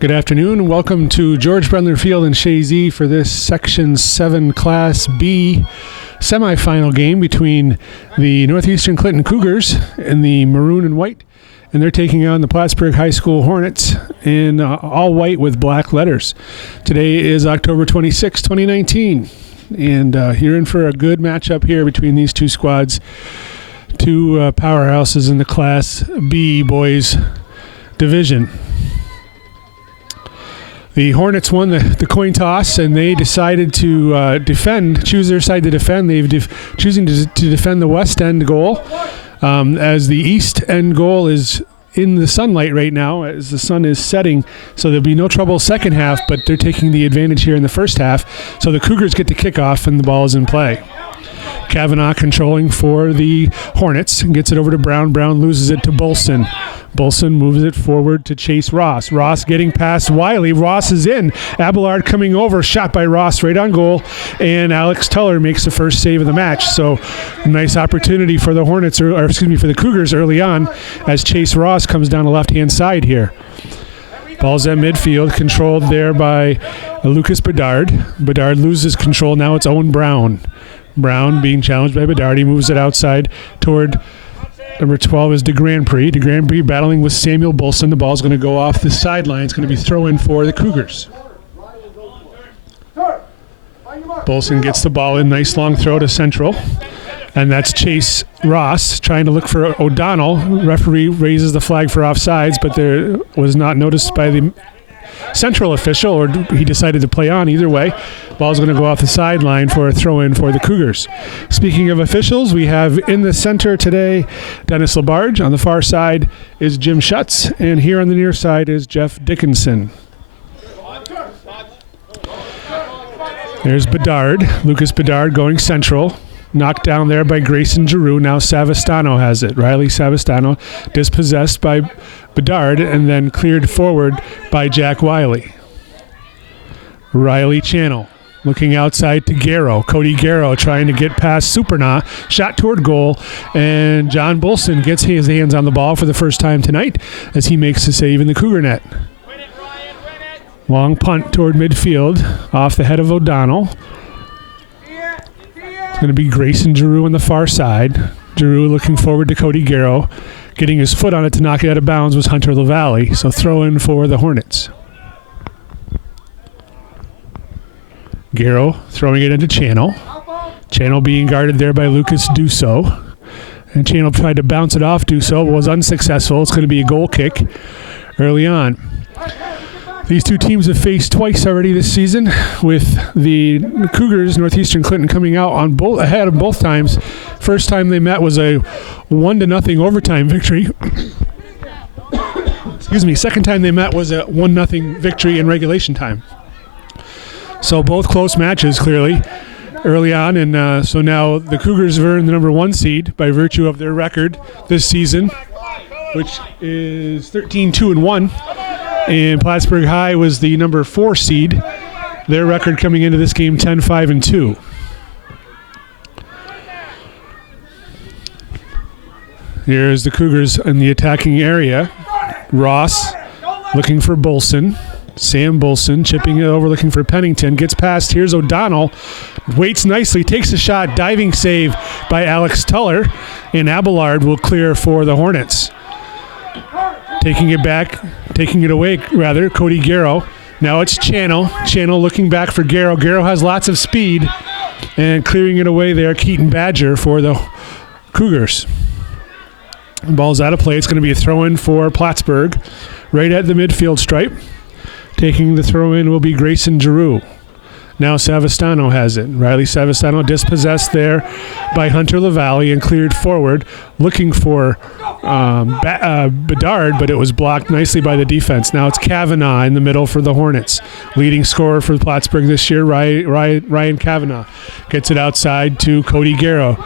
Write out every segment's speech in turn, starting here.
Good afternoon. Welcome to George Brendler Field in Shazy for this Section 7 Class B semifinal game between the Northeastern Clinton Cougars in the maroon and white, and they're taking on the Plattsburgh High School Hornets in all white with black letters. Today is October 26, 2019, and you're in for a good matchup here between these two squads, two powerhouses in the Class B boys division. The Hornets won the coin toss, and they decided to choose their side to defend. They've choosing to defend the west end goal, as the east end goal is in the sunlight right now as the sun is setting, so there'll be no trouble second half, but they're taking the advantage here in the first half. So the Cougars get the kickoff, and the ball is in play. Kavanaugh controlling for the Hornets and gets it over to Brown. Brown loses it to Bolson. Bolson moves it forward to Chase Ross. Ross getting past Wiley. Ross is in. Abelard coming over. Shot by Ross right on goal. And Alex Teller makes the first save of the match. So nice opportunity for the Hornets, for the Cougars early on as Chase Ross comes down the left-hand side here. Ball's at midfield, controlled there by Lucas Bedard. Bedard loses control. Now it's Owen Brown. Brown being challenged by Bedard. He moves it outside toward number 12 is DeGrandpré. DeGrandpré battling with Samuel Bolson. The ball's going to go off the sideline. It's going to be throw-in for the Cougars. Bolson gets the ball in. Nice long throw to central. And that's Chase Ross trying to look for O'Donnell. Referee raises the flag for offsides, but there was not noticed by the central official, or he decided to play on. Either way, ball's going to go off the sideline for a throw-in for the Cougars. Speaking of officials, we have in the center today Dennis Labarge. On the far side is Jim Schutz, and here on the near side is Jeff Dickinson. There's Bedard, Lucas Bedard going central. Knocked down there by Grayson Giroux. Now Savastano has it. Riley Savastano dispossessed by Bedard and then cleared forward by Jack Wiley. Riley Channel looking outside to Garrow. Cody Garrow trying to get past Superna. Shot toward goal, and John Bolson gets his hands on the ball for the first time tonight as he makes the save in the Cougar net. Long punt toward midfield off the head of O'Donnell. Going to be Grayson Giroux on the far side. Giroux looking forward to Cody Garrow. Getting his foot on it to knock it out of bounds was Hunter LaValle. So throw in for the Hornets. Garrow throwing it into Channel. Channel being guarded there by Lucas Dussault. And Channel tried to bounce it off Dussault, but was unsuccessful. It's going to be a goal kick early on. These two teams have faced twice already this season, with the Cougars, Northeastern Clinton, coming out on ahead of both times. First time they met was a 1-0 overtime victory. Excuse me. Second time they met was a 1-0 victory in regulation time. So both close matches, clearly, early on. And so now the Cougars have earned the number 1 seed by virtue of their record this season, which is 13-2-1. And Plattsburgh High was the number 4 seed. Their record coming into this game 10-5-2. Here's the Cougars in the attacking area. Ross looking for Bolson. Sam Bolson chipping it over, looking for Pennington. Gets past. Here's O'Donnell. Waits nicely. Takes a shot. Diving save by Alex Teller. And Abelard will clear for the Hornets. Taking it away, Cody Garrow. Now it's Channel. Channel looking back for Garrow. Garrow has lots of speed. And clearing it away there, Keaton Badger for the Cougars. The ball's out of play. It's going to be a throw-in for Plattsburgh. Right at the midfield stripe. Taking the throw-in will be Grayson Giroux. Now Savastano has it. Riley Savastano dispossessed there by Hunter LaValle and cleared forward, looking for Bedard, but it was blocked nicely by the defense. Now it's Kavanaugh in the middle for the Hornets. Leading scorer for Plattsburgh this year, Ryan Kavanaugh. Gets it outside to Cody Garrow.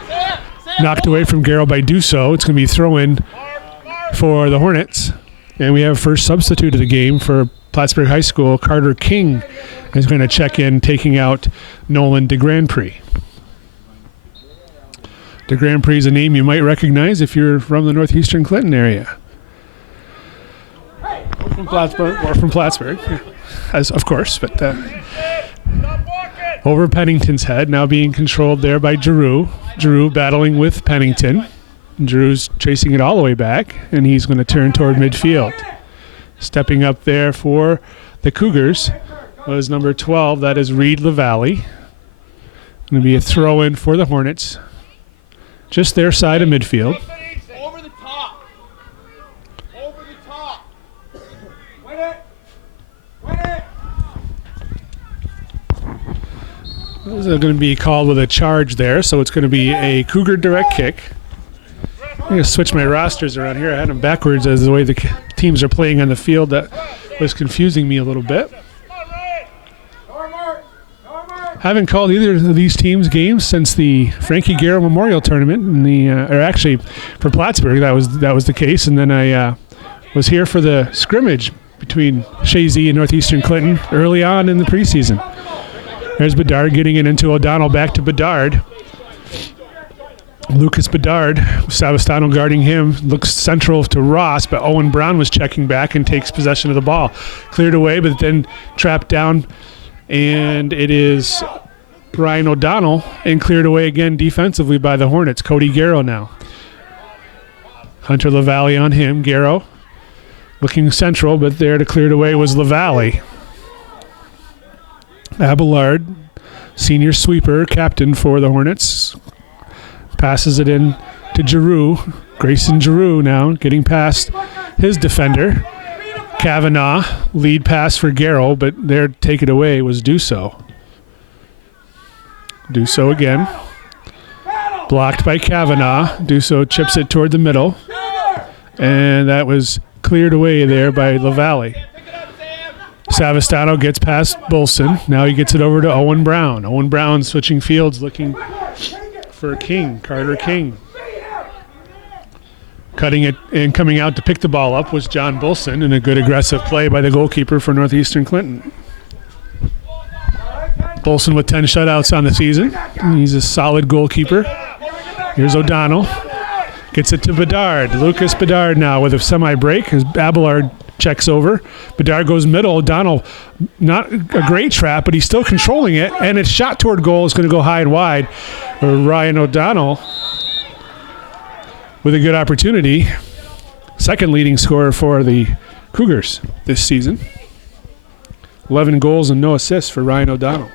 Knocked away from Garrow by Dussault. It's going to be throw-in for the Hornets. And we have first substitute of the game for Plattsburgh High School. Carter King is going to check in, taking out Nolan DeGrandpré. DeGrandpré is a name you might recognize if you're from the Northeastern Clinton area. From Plattsburgh, or from Plattsburgh, as of course, but over Pennington's head, now being controlled there by Giroux. Giroux battling with Pennington. Giroux's chasing it all the way back, and he's going to turn toward midfield. Stepping up there for the Cougars was number 12, that is Reed LaValle. Going to be a throw-in for the Hornets. Just their side of midfield. Over the top. Over the top. Win it. Win it. Those are going to be called with a charge there, so it's going to be a Cougar direct kick. I'm going to switch my rosters around here. I had them backwards as the way the teams are playing on the field. That was confusing me a little bit. Haven't called either of these teams games since the Frankie Garrow Memorial Tournament, or actually for Plattsburgh that was the case. And then I was here for the scrimmage between Shazy and Northeastern Clinton early on in the preseason. There's Bedard getting it into O'Donnell, back to Bedard. Lucas Bedard, Savastano guarding him, looks central to Ross, but Owen Brown was checking back and takes possession of the ball. Cleared away, but then trapped down, and it is Brian O'Donnell, and cleared away again defensively by the Hornets. Cody Garrow now. Hunter LaValle on him. Garrow looking central, but there to clear it away was LaValle. Abelard, senior sweeper, captain for the Hornets, passes it in to Giroux. Grayson Giroux now getting past his defender. Kavanaugh, lead pass for Garrow, but there to take it away was Dusso. Dusso again. Blocked by Kavanaugh. Dusso chips it toward the middle. And that was cleared away there by LaValle. Savastano gets past Bolson. Now he gets it over to Owen Brown. Owen Brown switching fields, looking for King, Carter King. Cutting it and coming out to pick the ball up was John Bolson, and a good aggressive play by the goalkeeper for Northeastern Clinton. Bolson with 10 shutouts on the season. He's a solid goalkeeper. Here's O'Donnell. Gets it to Bedard. Lucas Bedard now with a semi-break as Abelard checks over. Bedard goes middle. O'Donnell, not a great trap, but he's still controlling it, and it's shot toward goal. It's going to go high and wide. Ryan O'Donnell with a good opportunity. Second leading scorer for the Cougars this season. 11 goals and no assists for Ryan O'Donnell.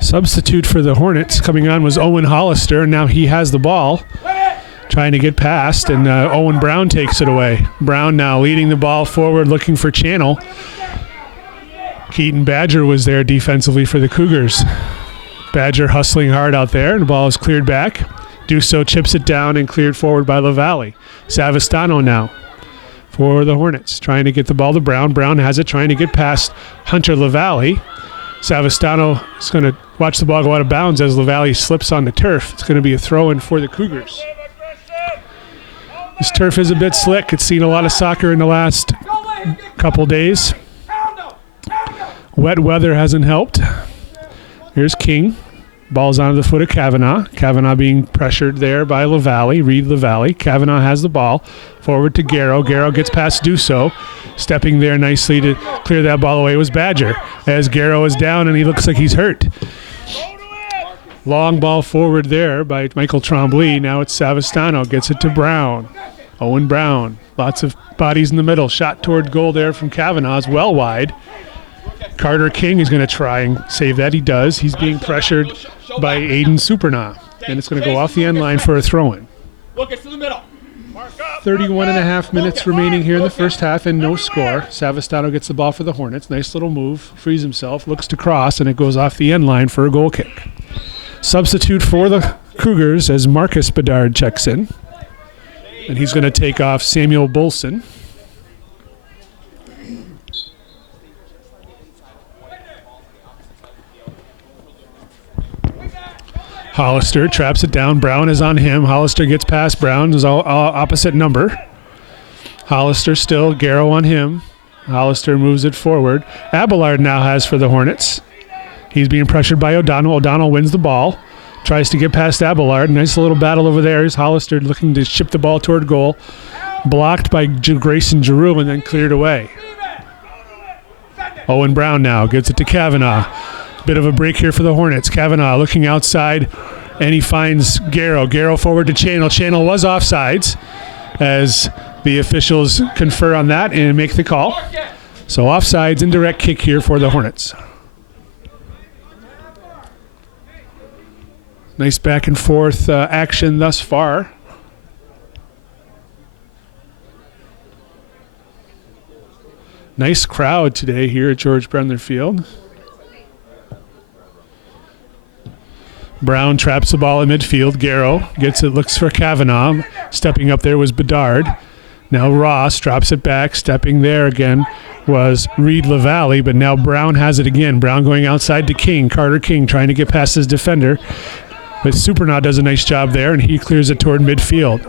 Substitute for the Hornets coming on was Owen Hollister. Now he has the ball, trying to get past, and Owen Brown takes it away. Brown now leading the ball forward, looking for channel. Keaton Badger was there defensively for the Cougars. Badger hustling hard out there, and the ball is cleared back. Dusso chips it down and cleared forward by LaValle. Savastano now for the Hornets, trying to get the ball to Brown. Brown has it, trying to get past Hunter LaValle. Savastano is going to watch the ball go out of bounds as LaValle slips on the turf. It's going to be a throw-in for the Cougars. This turf is a bit slick. It's seen a lot of soccer in the last couple days. Wet weather hasn't helped. Here's King. Ball's onto the foot of Kavanaugh. Kavanaugh being pressured there by LaValle, Reed LaValle. Kavanaugh has the ball. Forward to Garrow. Garrow gets past Dusso. Stepping there nicely to clear that ball away was Badger. As Garrow is down and he looks like he's hurt. Long ball forward there by Michael Trombley. Now it's Savastano. Gets it to Brown. Owen Brown. Lots of bodies in the middle. Shot toward goal there from Kavanaugh's well wide. Carter King is going to try and save that. He does. He's being pressured by Aiden Supernaw. And it's going to go off the end line for a throw-in. 31 and a half minutes remaining here in the first half and no score. Savastano gets the ball for the Hornets. Nice little move. Frees himself. Looks to cross, and it goes off the end line for a goal kick. Substitute for the Cougars as Marcus Bedard checks in. And he's going to take off Samuel Bolson. Hollister traps it down. Brown is on him. Hollister gets past Brown. Is all opposite number. Hollister still. Garrow on him. Hollister moves it forward. Abelard now has for the Hornets. He's being pressured by O'Donnell. O'Donnell wins the ball. Tries to get past Abelard. Nice little battle over there. Here's Hollister looking to chip the ball toward goal. Blocked by Grayson Giroux and then cleared away. Owen Brown now gives it to Kavanaugh. Bit of a break here for the Hornets. Kavanaugh looking outside, and he finds Garrow. Garrow forward to Channel. Channel was offsides as the officials confer on that and make the call. So offsides, indirect kick here for the Hornets. Nice back and forth action thus far. Nice crowd today here at George Brendler Field. Brown traps the ball in midfield. Garrow gets it, looks for Kavanaugh. Stepping up there was Bedard. Now Ross drops it back. Stepping there again was Reed LaValle, but now Brown has it again. Brown going outside to King. Carter King trying to get past his defender. But Supernaut does a nice job there, and he clears it toward midfield.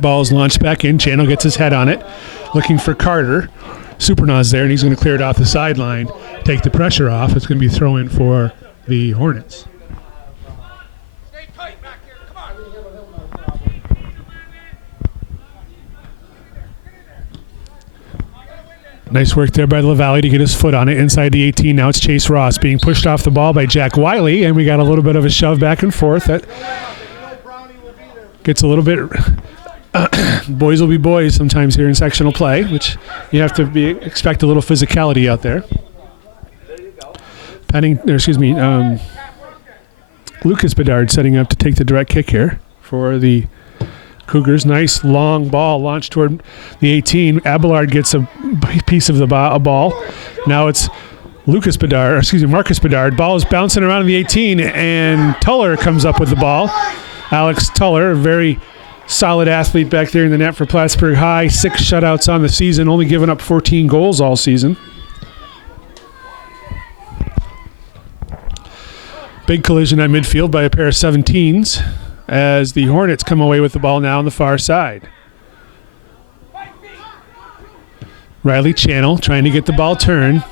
Ball's launched back in. Channel gets his head on it. Looking for Carter. Supernaut's there, and he's going to clear it off the sideline. Take the pressure off. It's going to be throw-in for the Hornets. Nice work there by LaValle to get his foot on it inside the 18. Now it's Chase Ross being pushed off the ball by Jack Wiley, and we got a little bit of a shove back and forth. That gets a little bit... boys will be boys sometimes here in sectional play, which you have to expect a little physicality out there. Lucas Bedard setting up to take the direct kick here for the Cougars. Nice long ball launched toward the 18. Abelard gets a piece of the ball. Now it's Marcus Bedard. Ball is bouncing around in the 18, and Tuller comes up with the ball. Alex Tuller, a very solid athlete back there in the net for Plattsburgh High. 6 shutouts on the season, only giving up 14 goals all season. Big collision at midfield by a pair of 17s as the Hornets come away with the ball now on the far side. Riley Channel trying to get the ball turned.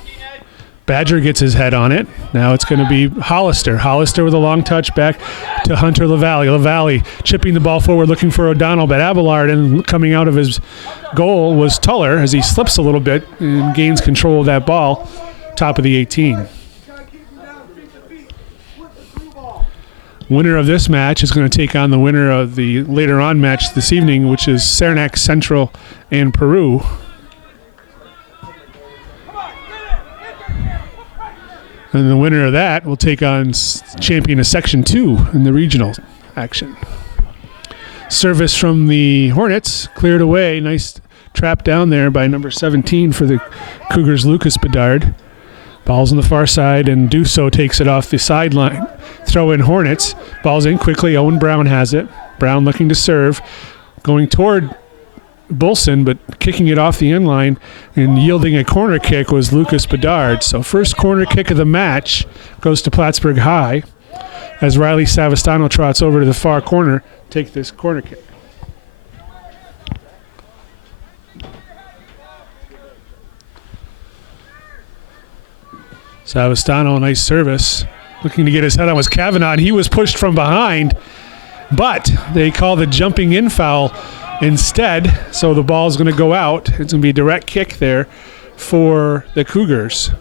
Badger gets his head on it. Now it's going to be Hollister. Hollister with a long touch back to Hunter LaValle. LaValle chipping the ball forward looking for O'Donnell, but Abelard, and coming out of his goal was Tuller as he slips a little bit and gains control of that ball, top of the 18. Winner of this match is going to take on the winner of the later on match this evening, which is Saranac Central and Peru. And the winner of that will take on champion of Section 2 in the regional action. Service from the Hornets, cleared away. Nice trap down there by number 17 for the Cougars, Lucas Bedard. Ball's on the far side, and Dusso takes it off the sideline. Throw in Hornets. Ball's in quickly. Owen Brown has it. Brown looking to serve. Going toward Bolson, but kicking it off the end line and yielding a corner kick was Lucas Bedard. So first corner kick of the match goes to Plattsburgh High as Riley Savastano trots over to the far corner, take this corner kick. Savastano, nice service. Looking to get his head on was Kavanaugh, and he was pushed from behind, but they call the jumping in foul instead, so the ball is going to go out. It's going to be a direct kick there for the Cougars.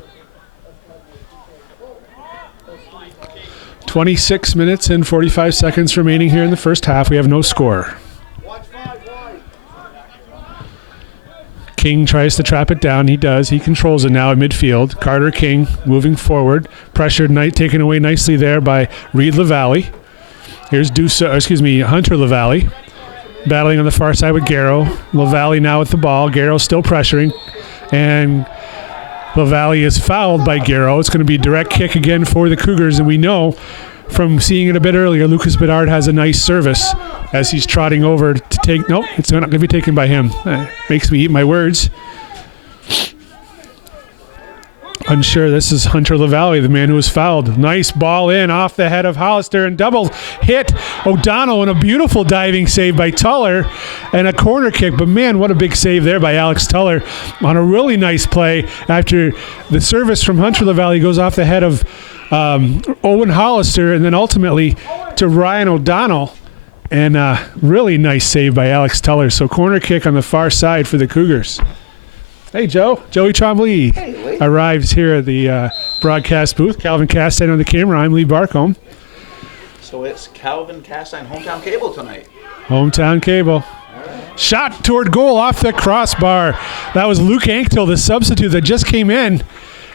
26 minutes and 45 seconds remaining here in the first half. We have no score. King tries to trap it down. He does. He controls it now at midfield. Carter King moving forward. Pressured, taken away nicely there by Reed LaValle. Here's Hunter LaValle. Battling on the far side with Garrow. LaValle now with the ball. Garrow still pressuring. And LaValle is fouled by Garrow. It's going to be a direct kick again for the Cougars. And we know from seeing it a bit earlier, Lucas Bedard has a nice service as he's trotting over to take. Nope, it's not going to be taken by him. Makes me eat my words. Unsure. This is Hunter LaValle, the man who was fouled. Nice ball in off the head of Hollister and double hit O'Donnell, and a beautiful diving save by Tuller and a corner kick. But man, what a big save there by Alex Tuller on a really nice play after the service from Hunter LaValle goes off the head of Owen Hollister, and then ultimately to Ryan O'Donnell. And really nice save by Alex Teller. So corner kick on the far side for the Cougars. Hey, Joe. Joey Trombley arrives here at the broadcast booth. Calvin Castine on the camera. I'm Lee Barcombe. So it's Calvin Castine, Hometown Cable tonight. Hometown Cable. Shot toward goal off the crossbar. That was Luke Anktil, the substitute that just came in.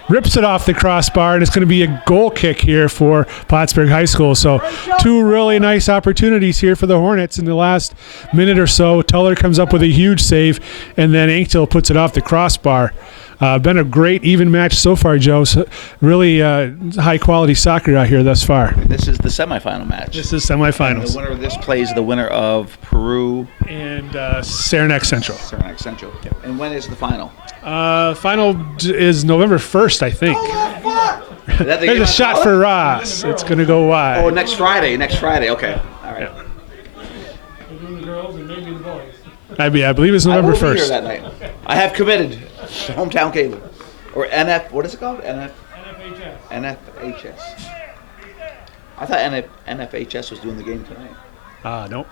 Rips it off the crossbar, and it's going to be a goal kick here for Plattsburgh High School. So two really nice opportunities here for the Hornets in the last minute or so. Teller comes up with a huge save, and then Anktil puts it off the crossbar. Been a great even match so far, Joe. So really high-quality soccer out here thus far. This is the semifinal match. This is semifinals. And the winner of this plays the winner of Peru and Saranac Central. Saranac Central. Yep. And when is the final? Final is November 1st, I think. There's a shot for Ross. It's going to go wide. Oh, next Friday. Okay. All right. Yeah. We're doing the girls and maybe the boys. I believe it's November 1st. I will be here that night. I have committed to Hometown Cable. Or NF, what is it called? NFHS. I thought NFHS was doing the game tonight. Nope.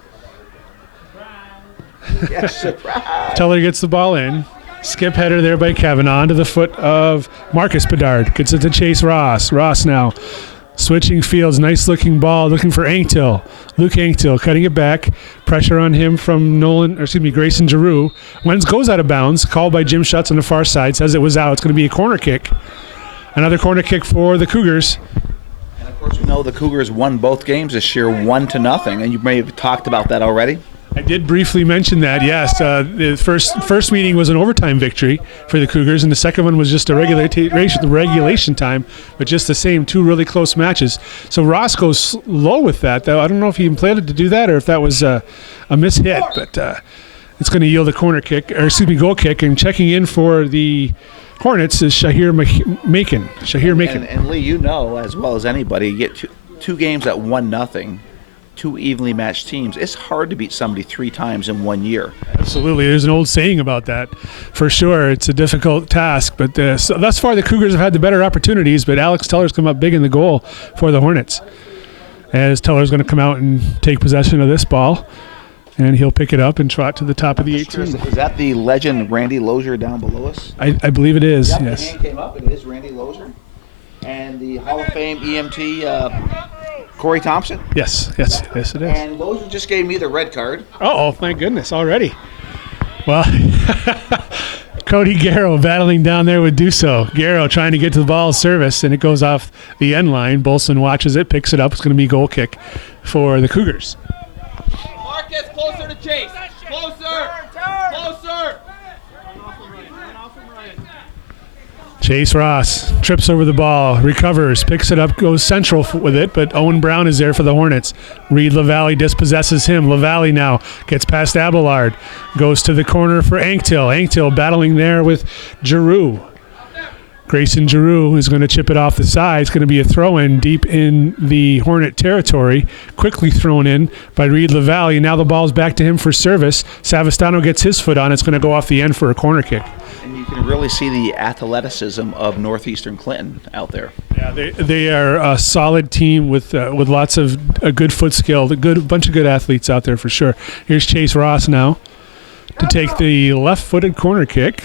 Yes, surprise. Teller gets the ball in. Skip header there by Kevin onto the foot of Marcus Bedard. Gets it to Chase Ross. Ross now switching fields. Nice looking ball. Looking for Anktil. Luke Anktil cutting it back. Pressure on him from Grayson Giroux. Wentz goes out of bounds. Called by Jim Schutz on the far side. Says it was out. It's going to be a corner kick. Another corner kick for the Cougars. And of course we know the Cougars won both games this year 1-0. And you may have talked about that already. I did briefly mention that, yes. The first meeting was an overtime victory for the Cougars, and the second one was just a regulation time, but just the same, two really close matches. So Ross goes low with that, though. I don't know if he planned to do that or if that was a mishit, but it's going to yield a goal kick. And checking in for the Hornets is Shahir Macon. And Lee, you know as well as anybody, you get two games at 1-0. Two evenly matched teams. It's hard to beat somebody 3 times in 1 year. Absolutely. There's an old saying about that. For sure. It's a difficult task. But so thus far, the Cougars have had the better opportunities, but Alex Teller's come up big in the goal for the Hornets. As Teller's going to come out and take possession of this ball, and he'll pick it up and trot to the top of the 18. Is that the legend Randy Lozier down below us? I believe it is, yep, yes. The hand came up. It is Randy Lozier. And the Hall of Fame EMT Corey Thompson? Yes, it is. And Lozier just gave me the red card. Oh, thank goodness, already. Well, Cody Garrow battling down there with Dusso. Garrow trying to get to the ball service, and it goes off the end line. Bolson watches it, picks it up. It's going to be a goal kick for the Cougars. Marcus, closer to Chase. Closer. Chase Ross trips over the ball, recovers, picks it up, goes central with it, but Owen Brown is there for the Hornets. Reed LaValle dispossesses him. LaValle now gets past Abelard, goes to the corner for Anktil. Anktil battling there with Giroux. Grayson Giroux is going to chip it off the side. It's going to be a throw-in deep in the Hornet territory. Quickly thrown in by Reed LaValle. Now the ball's back to him for service. Savastano gets his foot on. It's going to go off the end for a corner kick. And you can really see the athleticism of Northeastern Clinton out there. Yeah, they are a solid team with lots of good foot skill. A bunch of good athletes out there for sure. Here's Chase Ross now to take the left-footed corner kick.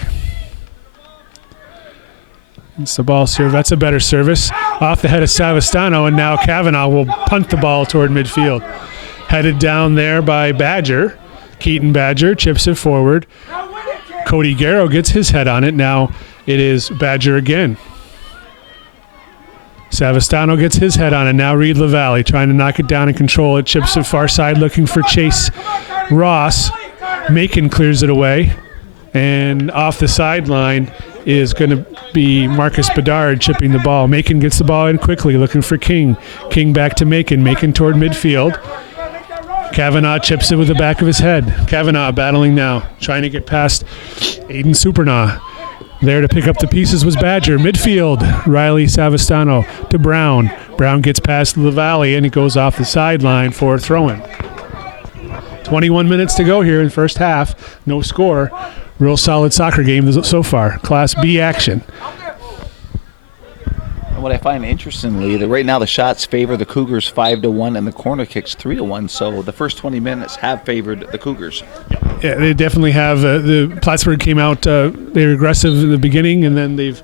It's the ball serve. That's a better service. Off the head of Savastano, and now Kavanaugh will punt the ball toward midfield. Headed down there by Badger. Keaton Badger chips it forward. Cody Garrow gets his head on it. Now it is Badger again. Savastano gets his head on it. Now Reed LaValle trying to knock it down and control it. Chips it far side looking for Chase Ross. Macon clears it away. And off the sideline is going to be Marcus Bedard chipping the ball. Macon gets the ball in quickly, looking for King. King back to Macon. Macon toward midfield. Kavanaugh chips it with the back of his head. Kavanaugh battling now, trying to get past Aiden Supernaw. There to pick up the pieces was Badger. Midfield, Riley Savastano to Brown. Brown gets past LaValle, and it goes off the sideline for a throw-in. 21 minutes to go here in the first half. No score. Real solid soccer game so far. Class B action. And what I find interestingly, that right now the shots favor the Cougars 5-1 and the corner kicks 3-1. So the first 20 minutes have favored the Cougars. Yeah, they definitely have. The Plattsburgh came out, they were aggressive in the beginning, and then the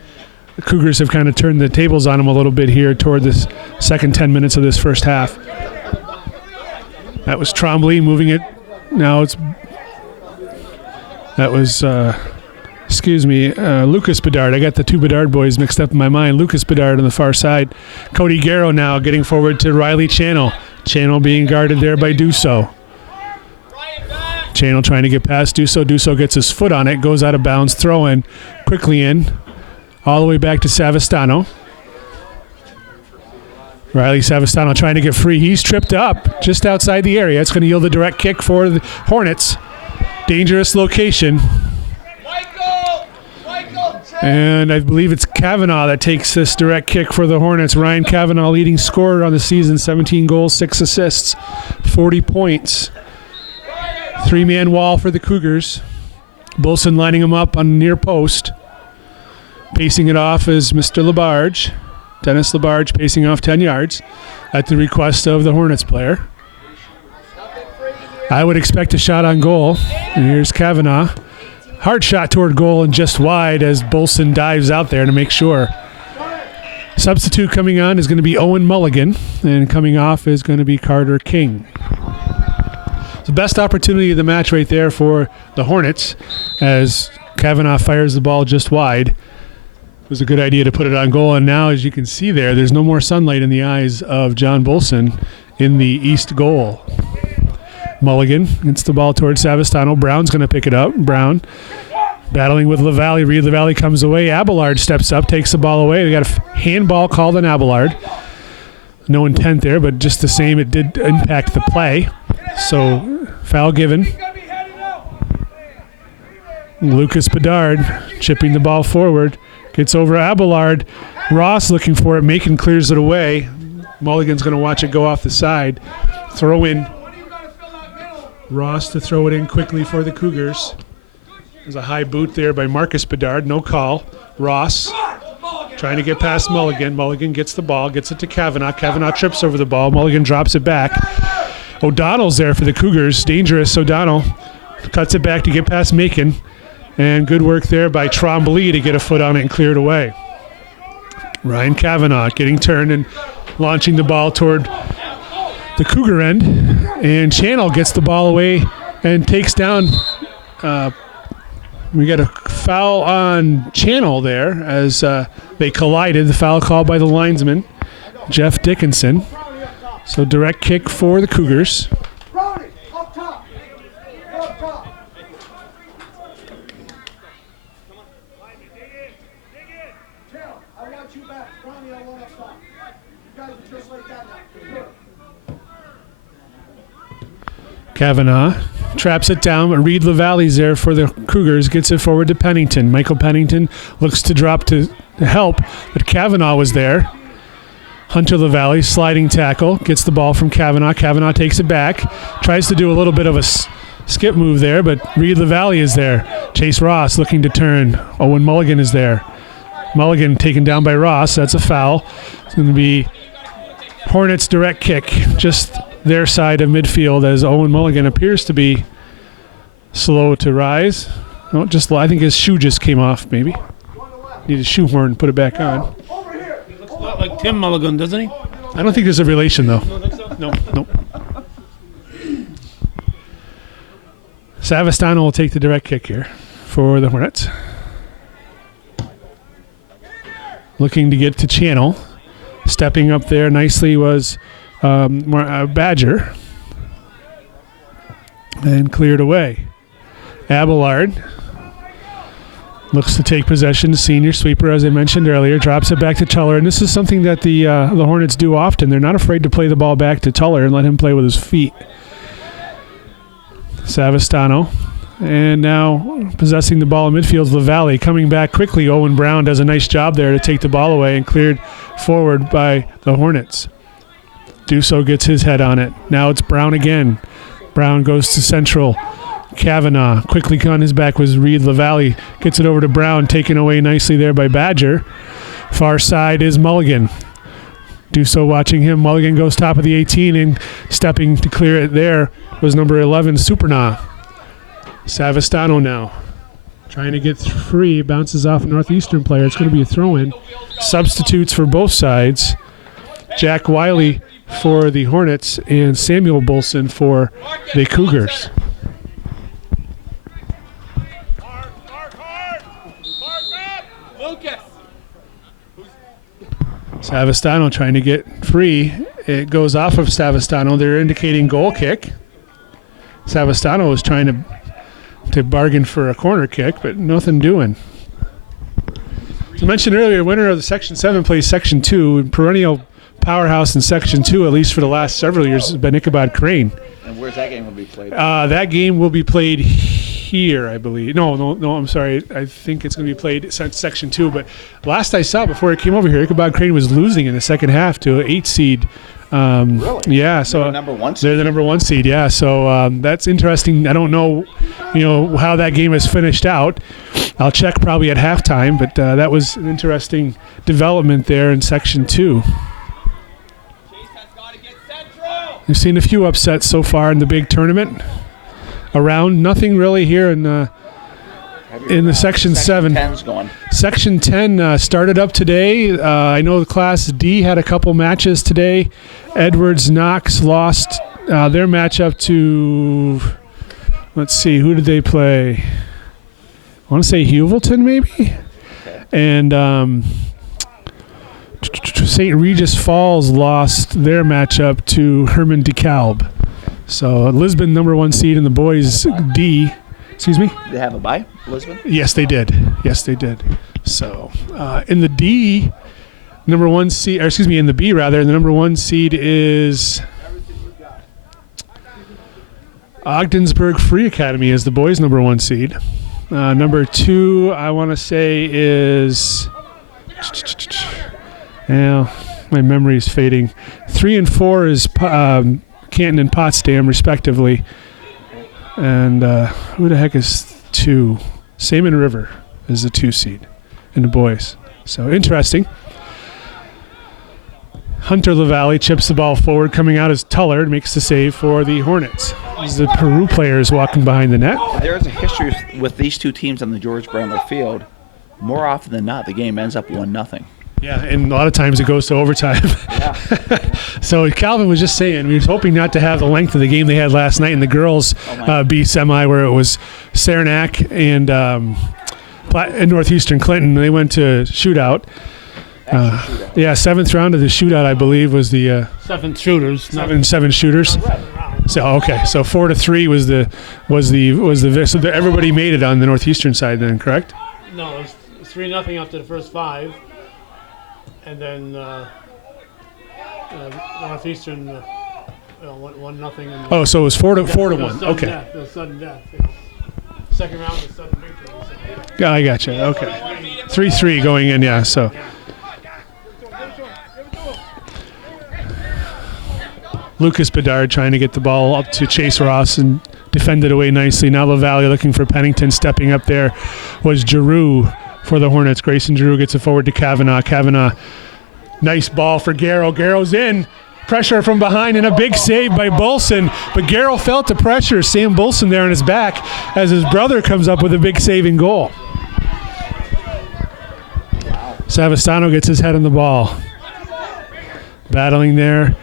Cougars have kind of turned the tables on them a little bit here toward this second 10 minutes of this first half. That was Trombley moving it. Now that was Lucas Bedard. I got the two Bedard boys mixed up in my mind. Lucas Bedard on the far side. Cody Garrow now getting forward to Riley Channel. Channel being guarded there by Dusso. Channel trying to get past Dusso. Dusso gets his foot on it, goes out of bounds, throw in, quickly in, all the way back to Savastano. Riley Savastano trying to get free. He's tripped up just outside the area. It's going to yield a direct kick for the Hornets. Dangerous location. And I believe it's Kavanaugh that takes this direct kick for the Hornets. Ryan Kavanaugh, leading scorer on the season, 17 goals, 6 assists, 40 points. Three-man wall for the Cougars. Bolson lining him up on the near post. Pacing it off is Mr. Labarge. Dennis Labarge pacing off 10 yards at the request of the Hornets player. I would expect a shot on goal. And here's Kavanaugh. Hard shot toward goal and just wide as Bolson dives out there to make sure. Substitute coming on is going to be Owen Mulligan, and coming off is going to be Carter King. The best opportunity of the match right there for the Hornets as Kavanaugh fires the ball just wide. It was a good idea to put it on goal, and now as you can see there's no more sunlight in the eyes of John Bolson in the east goal. Mulligan gets the ball towards Savastano. Brown's going to pick it up. Brown battling with LaValle. Reed LaValle comes away. Abelard steps up, takes the ball away. We got a handball called on Abelard. No intent there, but just the same, it did impact the play. So foul given. Lucas Bedard chipping the ball forward. Gets over Abelard. Ross looking for it. Macon clears it away. Mulligan's going to watch it go off the side. Throw in. Ross to throw it in quickly for the Cougars. There's a high boot there by Marcus Bedard. No call. Ross trying to get past Mulligan. Mulligan gets the ball, gets it to Kavanaugh. Kavanaugh trips over the ball. Mulligan drops it back. O'Donnell's there for the Cougars. Dangerous. O'Donnell cuts it back to get past Macon. And good work there by Trombley to get a foot on it and clear it away. Ryan Kavanaugh getting turned and launching the ball toward the Cougar end, and Channel gets the ball away and takes down. We got a foul on Channel there as they collided. The foul called by the linesman, Jeff Dickinson. So direct kick for the Cougars. Kavanaugh traps it down, but Reed LaValle's there for the Cougars, gets it forward to Pennington. Michael Pennington looks to drop to help, but Kavanaugh was there. Hunter LaValle, sliding tackle, gets the ball from Kavanaugh. Kavanaugh takes it back, tries to do a little bit of a skip move there, but Reed LaValle is there. Chase Ross looking to turn. Owen Mulligan is there. Mulligan taken down by Ross. That's a foul. It's going to be Hornets direct kick, just their side of midfield, as Owen Mulligan appears to be slow to rise. No, I think his shoe just came off, maybe. Need a shoehorn and put it back on. He looks a lot like Tim Mulligan, doesn't he? I don't think there's a relation, though. You don't think so? No. Savastano will take the direct kick here for the Hornets. Looking to get to Channel. Stepping up there nicely was Badger. And cleared away. Abelard looks to take possession. Senior sweeper, as I mentioned earlier, drops it back to Tuller. And this is something that the Hornets do often. They're not afraid to play the ball back to Tuller and let him play with his feet. Savastano. And now possessing the ball in midfield is LaValle. Coming back quickly, Owen Brown does a nice job there to take the ball away and cleared forward by the Hornets. Dusso gets his head on it. Now it's Brown again. Brown goes to central. Kavanaugh quickly on his back was Reed LaValle. Gets it over to Brown, taken away nicely there by Badger. Far side is Mulligan. Duso watching him. Mulligan goes top of the 18, and stepping to clear it there was number 11, Superna. Savastano now trying to get free. Bounces off a Northeastern player. It's going to be a throw-in. Substitutes for both sides. Jack Wiley for the Hornets and Samuel Bolson for the Cougars. Savastano trying to get free. It goes off of Savastano. They're indicating goal kick. Savastano was trying to bargain for a corner kick, but nothing doing. As I mentioned earlier, winner of the Section 7 plays Section 2. Perennial powerhouse in Section 2, at least for the last several years, has been Ichabod Crane. And where's that game going to be played? That game will be played here, I believe. No, I'm sorry. I think it's going to be played in Section 2. But last I saw before I came over here, Ichabod Crane was losing in the second half to an 8 seed. Really? Yeah. So they're the number 1 seed? They're the number 1 seed, yeah. So that's interesting. I don't know, how that game is finished out. I'll check probably at halftime, but that was an interesting development there in Section 2. We've seen a few upsets so far in the big tournament. Around nothing really here in the Section 7. 10's going. Section 10 started up today. I know the Class D had a couple matches today. Edwards Knox lost their matchup to, let's see, who did they play? I want to say Huvilton maybe? Okay. And St. Regis Falls lost their matchup to Herman DeKalb. So Lisbon number 1 seed in the boys D. Excuse me? They have a bye, Lisbon? Yes, they did. So in the D, number 1 seed, or excuse me, in the B rather, the number 1 seed is Ogdensburg Free Academy is the boys' number 1 seed. Number 2, I want to say is, my memory is fading. 3 and 4 is Canton and Potsdam, respectively. And who the heck is 2? Salmon River is the 2 seed in the boys. So interesting. Hunter LaValle chips the ball forward. Coming out as Tullard makes the save for the Hornets. As the Peru players walking behind the net. There's a history with these two teams on the George Brendler Field. More often than not, the game ends up 1-0. Yeah, and a lot of times it goes to overtime. Yeah. So Calvin was just saying, we was hoping not to have the length of the game they had last night in the girls B semi, where it was Saranac and Northeastern Clinton. They went to shootout. Yeah, 7th round of the shootout, I believe, was the 7 shooters. seven shooters. So okay, so 4-3 was the so everybody made it on the Northeastern side then, correct? No, it was 3-0 after the first 5, and then Northeastern 1-0. Oh, so it was 4-1. Okay. Death, the sudden death. Second round was sudden victory. So. Yeah, I got you. Okay. 3-3 going in, yeah. So. Lucas Bedard trying to get the ball up to Chase Ross and defended away nicely. Now LaValle looking for Pennington. Stepping up there was Giroux for the Hornets. Grayson Giroux gets it forward to Kavanaugh. Kavanaugh, nice ball for Garrow. Garrow's in. Pressure from behind and a big save by Bolson. But Garrow felt the pressure. Sam Bolson there on his back as his brother comes up with a big saving goal. Savastano gets his head on the ball. Battling there.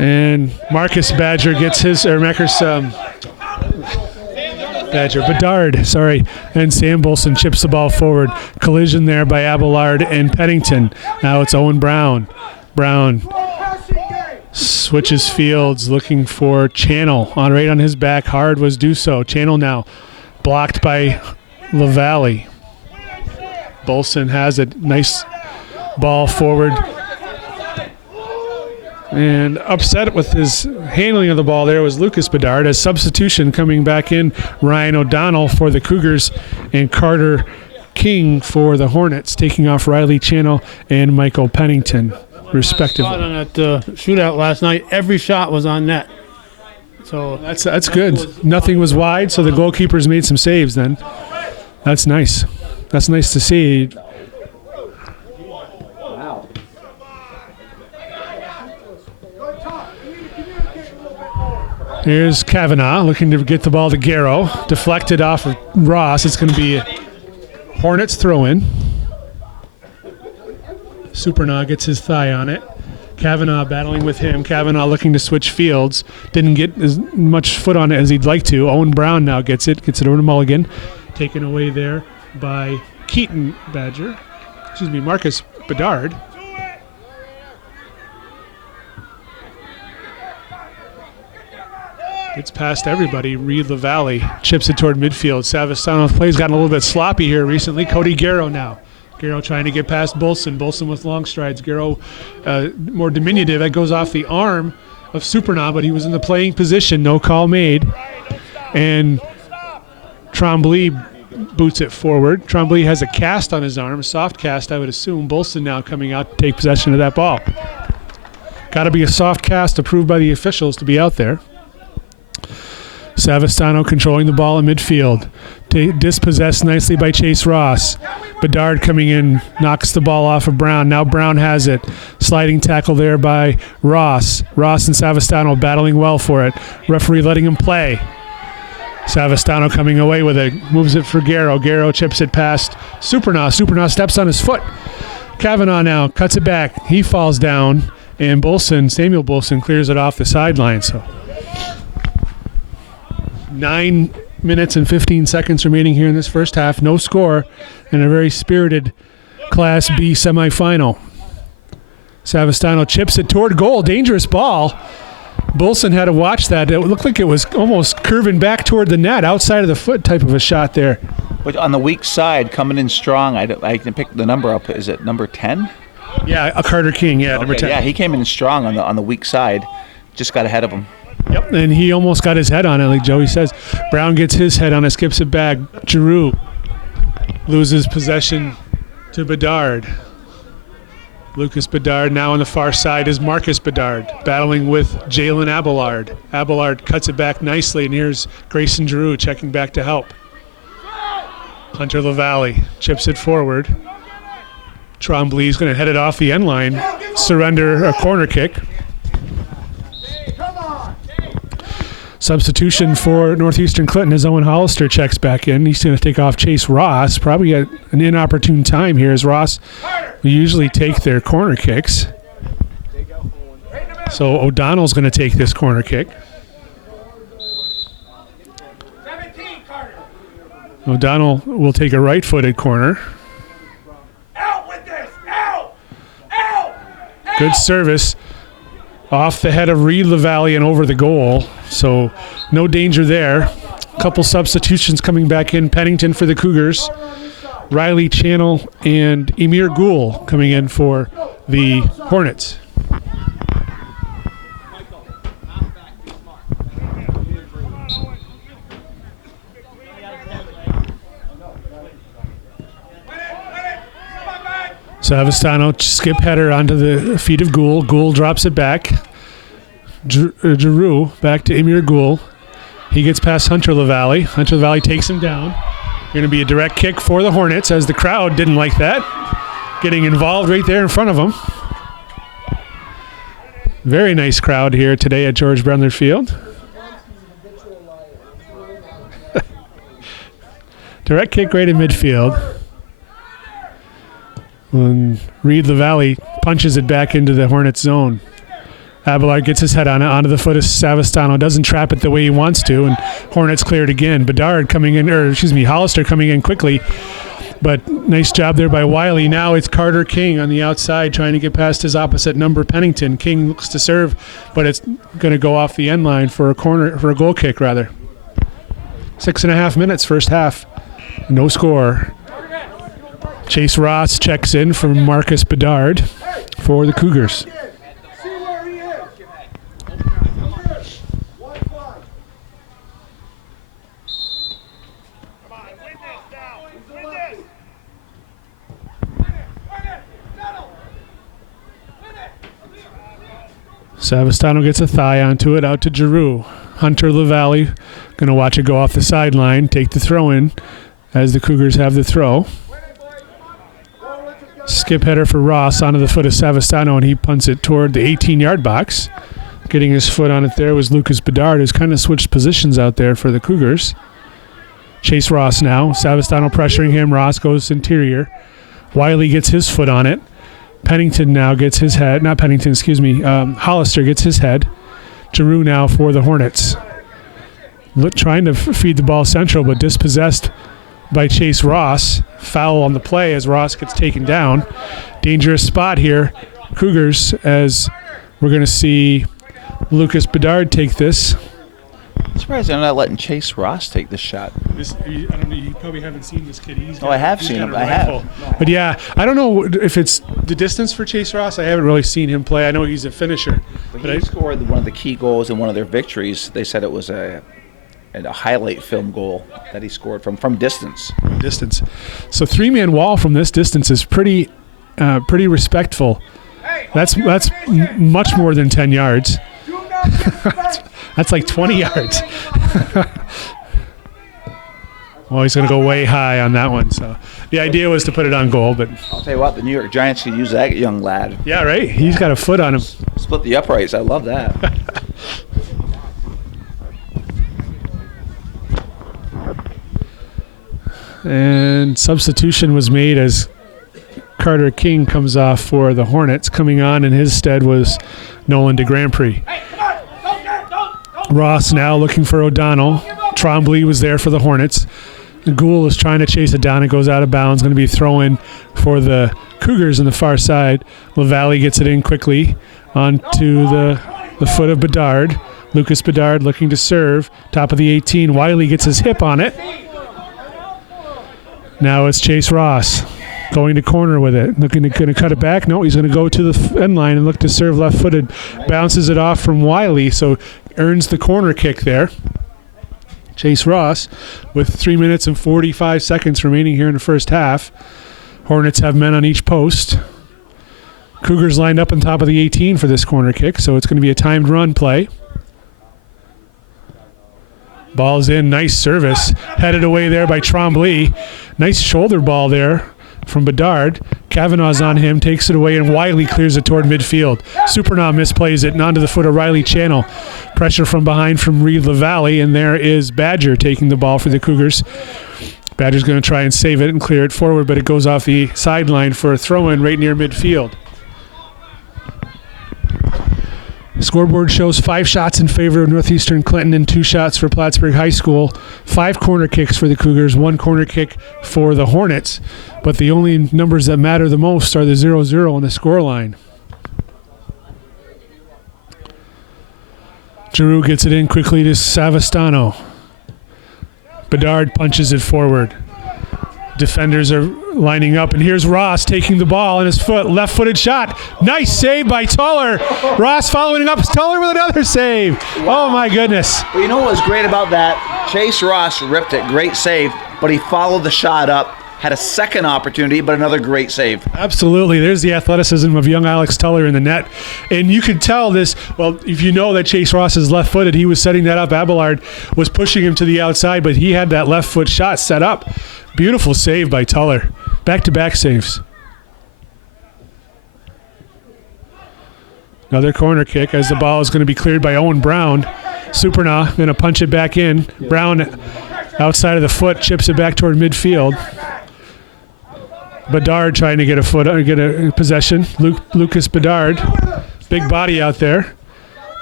And Marcus Badger gets his, or Bedard, sorry. And Sam Bolson chips the ball forward. Collision there by Abelard and Pennington. Now it's Owen Brown. Brown switches fields looking for Channel. Right on his back. Hard was Duso. Channel now blocked by LaValle. Bolson has a nice ball forward. And upset with his handling of the ball there was Lucas Bedard. As substitution coming back in, Ryan O'Donnell for the Cougars and Carter King for the Hornets, taking off Riley Channel and Michael Pennington, respectively. On that shootout last night, every shot was on net. So that's good. Nothing was wide, so the goalkeepers made some saves then. That's nice. That's nice to see. Here's Kavanaugh looking to get the ball to Garrow. Deflected off of Ross. It's going to be a Hornets throw-in. Supernaw gets his thigh on it. Kavanaugh battling with him. Kavanaugh looking to switch fields. Didn't get as much foot on it as he'd like to. Owen Brown now gets it over to Mulligan. Taken away there by Keaton Badger. Marcus Bedard. It's past everybody. Reed LaValle chips it toward midfield. Savastano's play's gotten a little bit sloppy here recently. Cody Garrow now. Garrow trying to get past Bolson. Bolson with long strides. Garrow more diminutive. That goes off the arm of Supernaw, but he was in the playing position. No call made. And Trombley boots it forward. Trombley has a cast on his arm, a soft cast, I would assume. Bolson now coming out to take possession of that ball. Got to be a soft cast approved by the officials to be out there. Savastano controlling the ball in midfield. Dispossessed nicely by Chase Ross. Bedard coming in, knocks the ball off of Brown. Now Brown has it. Sliding tackle there by Ross. Ross and Savastano battling well for it. Referee letting him play. Savastano coming away with it. Moves it for Garrow. Garrow chips it past Supernaw. Supernaw steps on his foot. Kavanaugh now cuts it back. He falls down. And Samuel Bolson clears it off the sideline. So 9 minutes and 15 seconds remaining here in this first half. No score and a very spirited Class B semifinal. Savastano chips it toward goal. Dangerous ball. Bolson had to watch that. It looked like it was almost curving back toward the net, outside of the foot type of a shot there. But on the weak side, coming in strong, I can pick the number up. Is it number 10? Yeah, Carter King, okay, number 10. Yeah, he came in strong on the weak side. Just got ahead of him. Yep, and he almost got his head on it, like Joey says. Brown gets his head on it, skips it back. Giroux loses possession to Bedard. Lucas Bedard now on the far side is Marcus Bedard, battling with Jalen Abelard. Abelard cuts it back nicely, and here's Grayson Giroux checking back to help. Hunter LaValle chips it forward. Trombley's going to head it off the end line, surrender a corner kick. Substitution for Northeastern Clinton as Owen Hollister checks back in. He's going to take off Chase Ross, probably at an inopportune time here, as Ross will usually take their corner kicks. So O'Donnell's going to take this corner kick. O'Donnell will take a right-footed corner. Good service off the head of Reed LaValle and over the goal. So no danger there. A couple substitutions coming back in. Pennington for the Cougars. Riley Channel and Emir Ghoul coming in for the Hornets. Savastano skip header onto the feet of Ghoul. Ghoul drops it back. Giroux back to Emir Ghoul. He gets past Hunter LaValle. Hunter LaValle takes him down. Going to be a direct kick for the Hornets, as the crowd didn't like that. Getting involved right there in front of them. Very nice crowd here today at George Brendler Field. Direct kick right in midfield. And Reed LaValle punches it back into the Hornets zone. Abelard gets his head on it, onto the foot of Savastano. Doesn't trap it the way he wants to, and Hornets cleared again. Bedard coming in, Hollister coming in quickly. But nice job there by Wiley. Now it's Carter King on the outside trying to get past his opposite number, Pennington. King looks to serve, but it's going to go off the end line for a goal kick, rather. 6.5 minutes, first half. No score. Chase Ross checks in from Marcus Bedard for the Cougars. Savastano gets a thigh onto it, out to Giroux. Hunter LaValle going to watch it go off the sideline, take the throw in as the Cougars have the throw. Skip header for Ross onto the foot of Savastano, and he punts it toward the 18-yard box. Getting his foot on it there was Lucas Bedard, who's kind of switched positions out there for the Cougars. Chase Ross now. Savastano pressuring him. Ross goes interior. Wiley gets his foot on it. Pennington now gets his head. Not Pennington, excuse me. Hollister gets his head. Giroux now for the Hornets. Trying to feed the ball central, but dispossessed by Chase Ross. Foul on the play as Ross gets taken down. Dangerous spot here. Cougars, as we're going to see Lucas Bedard take this. I'm surprised they're not letting Chase Ross take this shot. I don't know. You probably haven't seen this kid. I have seen him. I have. But yeah, I don't know if it's the distance for Chase Ross. I haven't really seen him play. I know he's a finisher. But he scored one of the key goals in one of their victories. They said it was a highlight film goal that he scored from distance. So 3-man wall from this distance is pretty respectful. That's much more than 10 yards. That's like 20 yards. Well, he's going to go way high on that one. So the idea was to put it on goal, but I'll tell you what, the New York Giants could use that young lad. Yeah, right. He's got a foot on him. Split the uprights. I love that. And substitution was made as Carter King comes off for the Hornets. Coming on in his stead was Nolan de Grand Prix. Ross now looking for O'Donnell. Trombley was there for the Hornets. Gould is trying to chase it down. It goes out of bounds. Going to be a throw-in for the Cougars on the far side. LaValle gets it in quickly onto the foot of Bedard. Lucas Bedard looking to serve. Top of the 18. Wiley gets his hip on it. Now it's Chase Ross going to corner with it. Looking to cut it back. No, he's going to go to the end line and look to serve left-footed. Bounces it off from Wiley, so earns the corner kick there. Chase Ross with 3 minutes and 45 seconds remaining here in the first half. Hornets have men on each post. Cougars lined up on top of the 18 for this corner kick, so it's going to be a timed run play. Ball's in, nice service. Headed away there by Trombley. Nice shoulder ball there from Bedard. Kavanaugh's on him, takes it away, and Wiley clears it toward midfield. Supernaw misplays it and onto the foot of Riley Channel. Pressure from behind from Reed LaValle, and there is Badger taking the ball for the Cougars. Badger's going to try and save it and clear it forward, but it goes off the sideline for a throw-in right near midfield. Scoreboard shows 5 shots in favor of Northeastern Clinton and 2 shots for Plattsburgh High School. 5 corner kicks for the Cougars, 1 corner kick for the Hornets. But the only numbers that matter the most are the 0-0 on the scoreline. Giroux gets it in quickly to Savastano. Bedard punches it forward. Defenders are lining up, and here's Ross taking the ball on his foot, left-footed shot. Nice save by Tuller. Ross following it up. Tuller with another save. Wow. Oh, my goodness. Well, you know what was great about that? Chase Ross ripped it. Great save, but he followed the shot up. Had a second opportunity, but another great save. Absolutely. There's the athleticism of young Alex Tuller in the net. And you could tell this, well, if you know that Chase Ross is left-footed, he was setting that up. Abelard was pushing him to the outside, but he had that left foot shot set up. Beautiful save by Tuller. Back-to-back saves. Another corner kick as the ball is going to be cleared by Owen Brown. Supernaw going to punch it back in. Brown outside of the foot, chips it back toward midfield. Bedard trying to get a possession. Lucas Bedard, big body out there.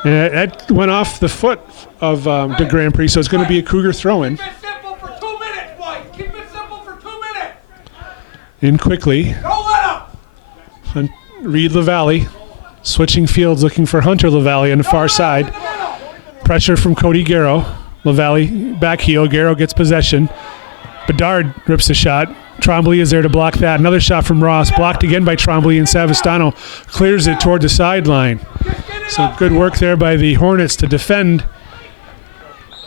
And that went off the foot of de Grand Prix, so it's going to be a Cougar throw-in. Keep it simple for 2 minutes, boys. Keep it simple for 2 minutes. In quickly. Don't let him. Reed LaValle switching fields, looking for Hunter LaValle on the far side. Pressure from Cody Garrow. LaValle back heel. Garrow gets possession. Bedard rips the shot. Trombley is there to block that. Another shot from Ross, blocked again by Trombley, and Savastano clears it toward the sideline. So good work there by the Hornets to defend.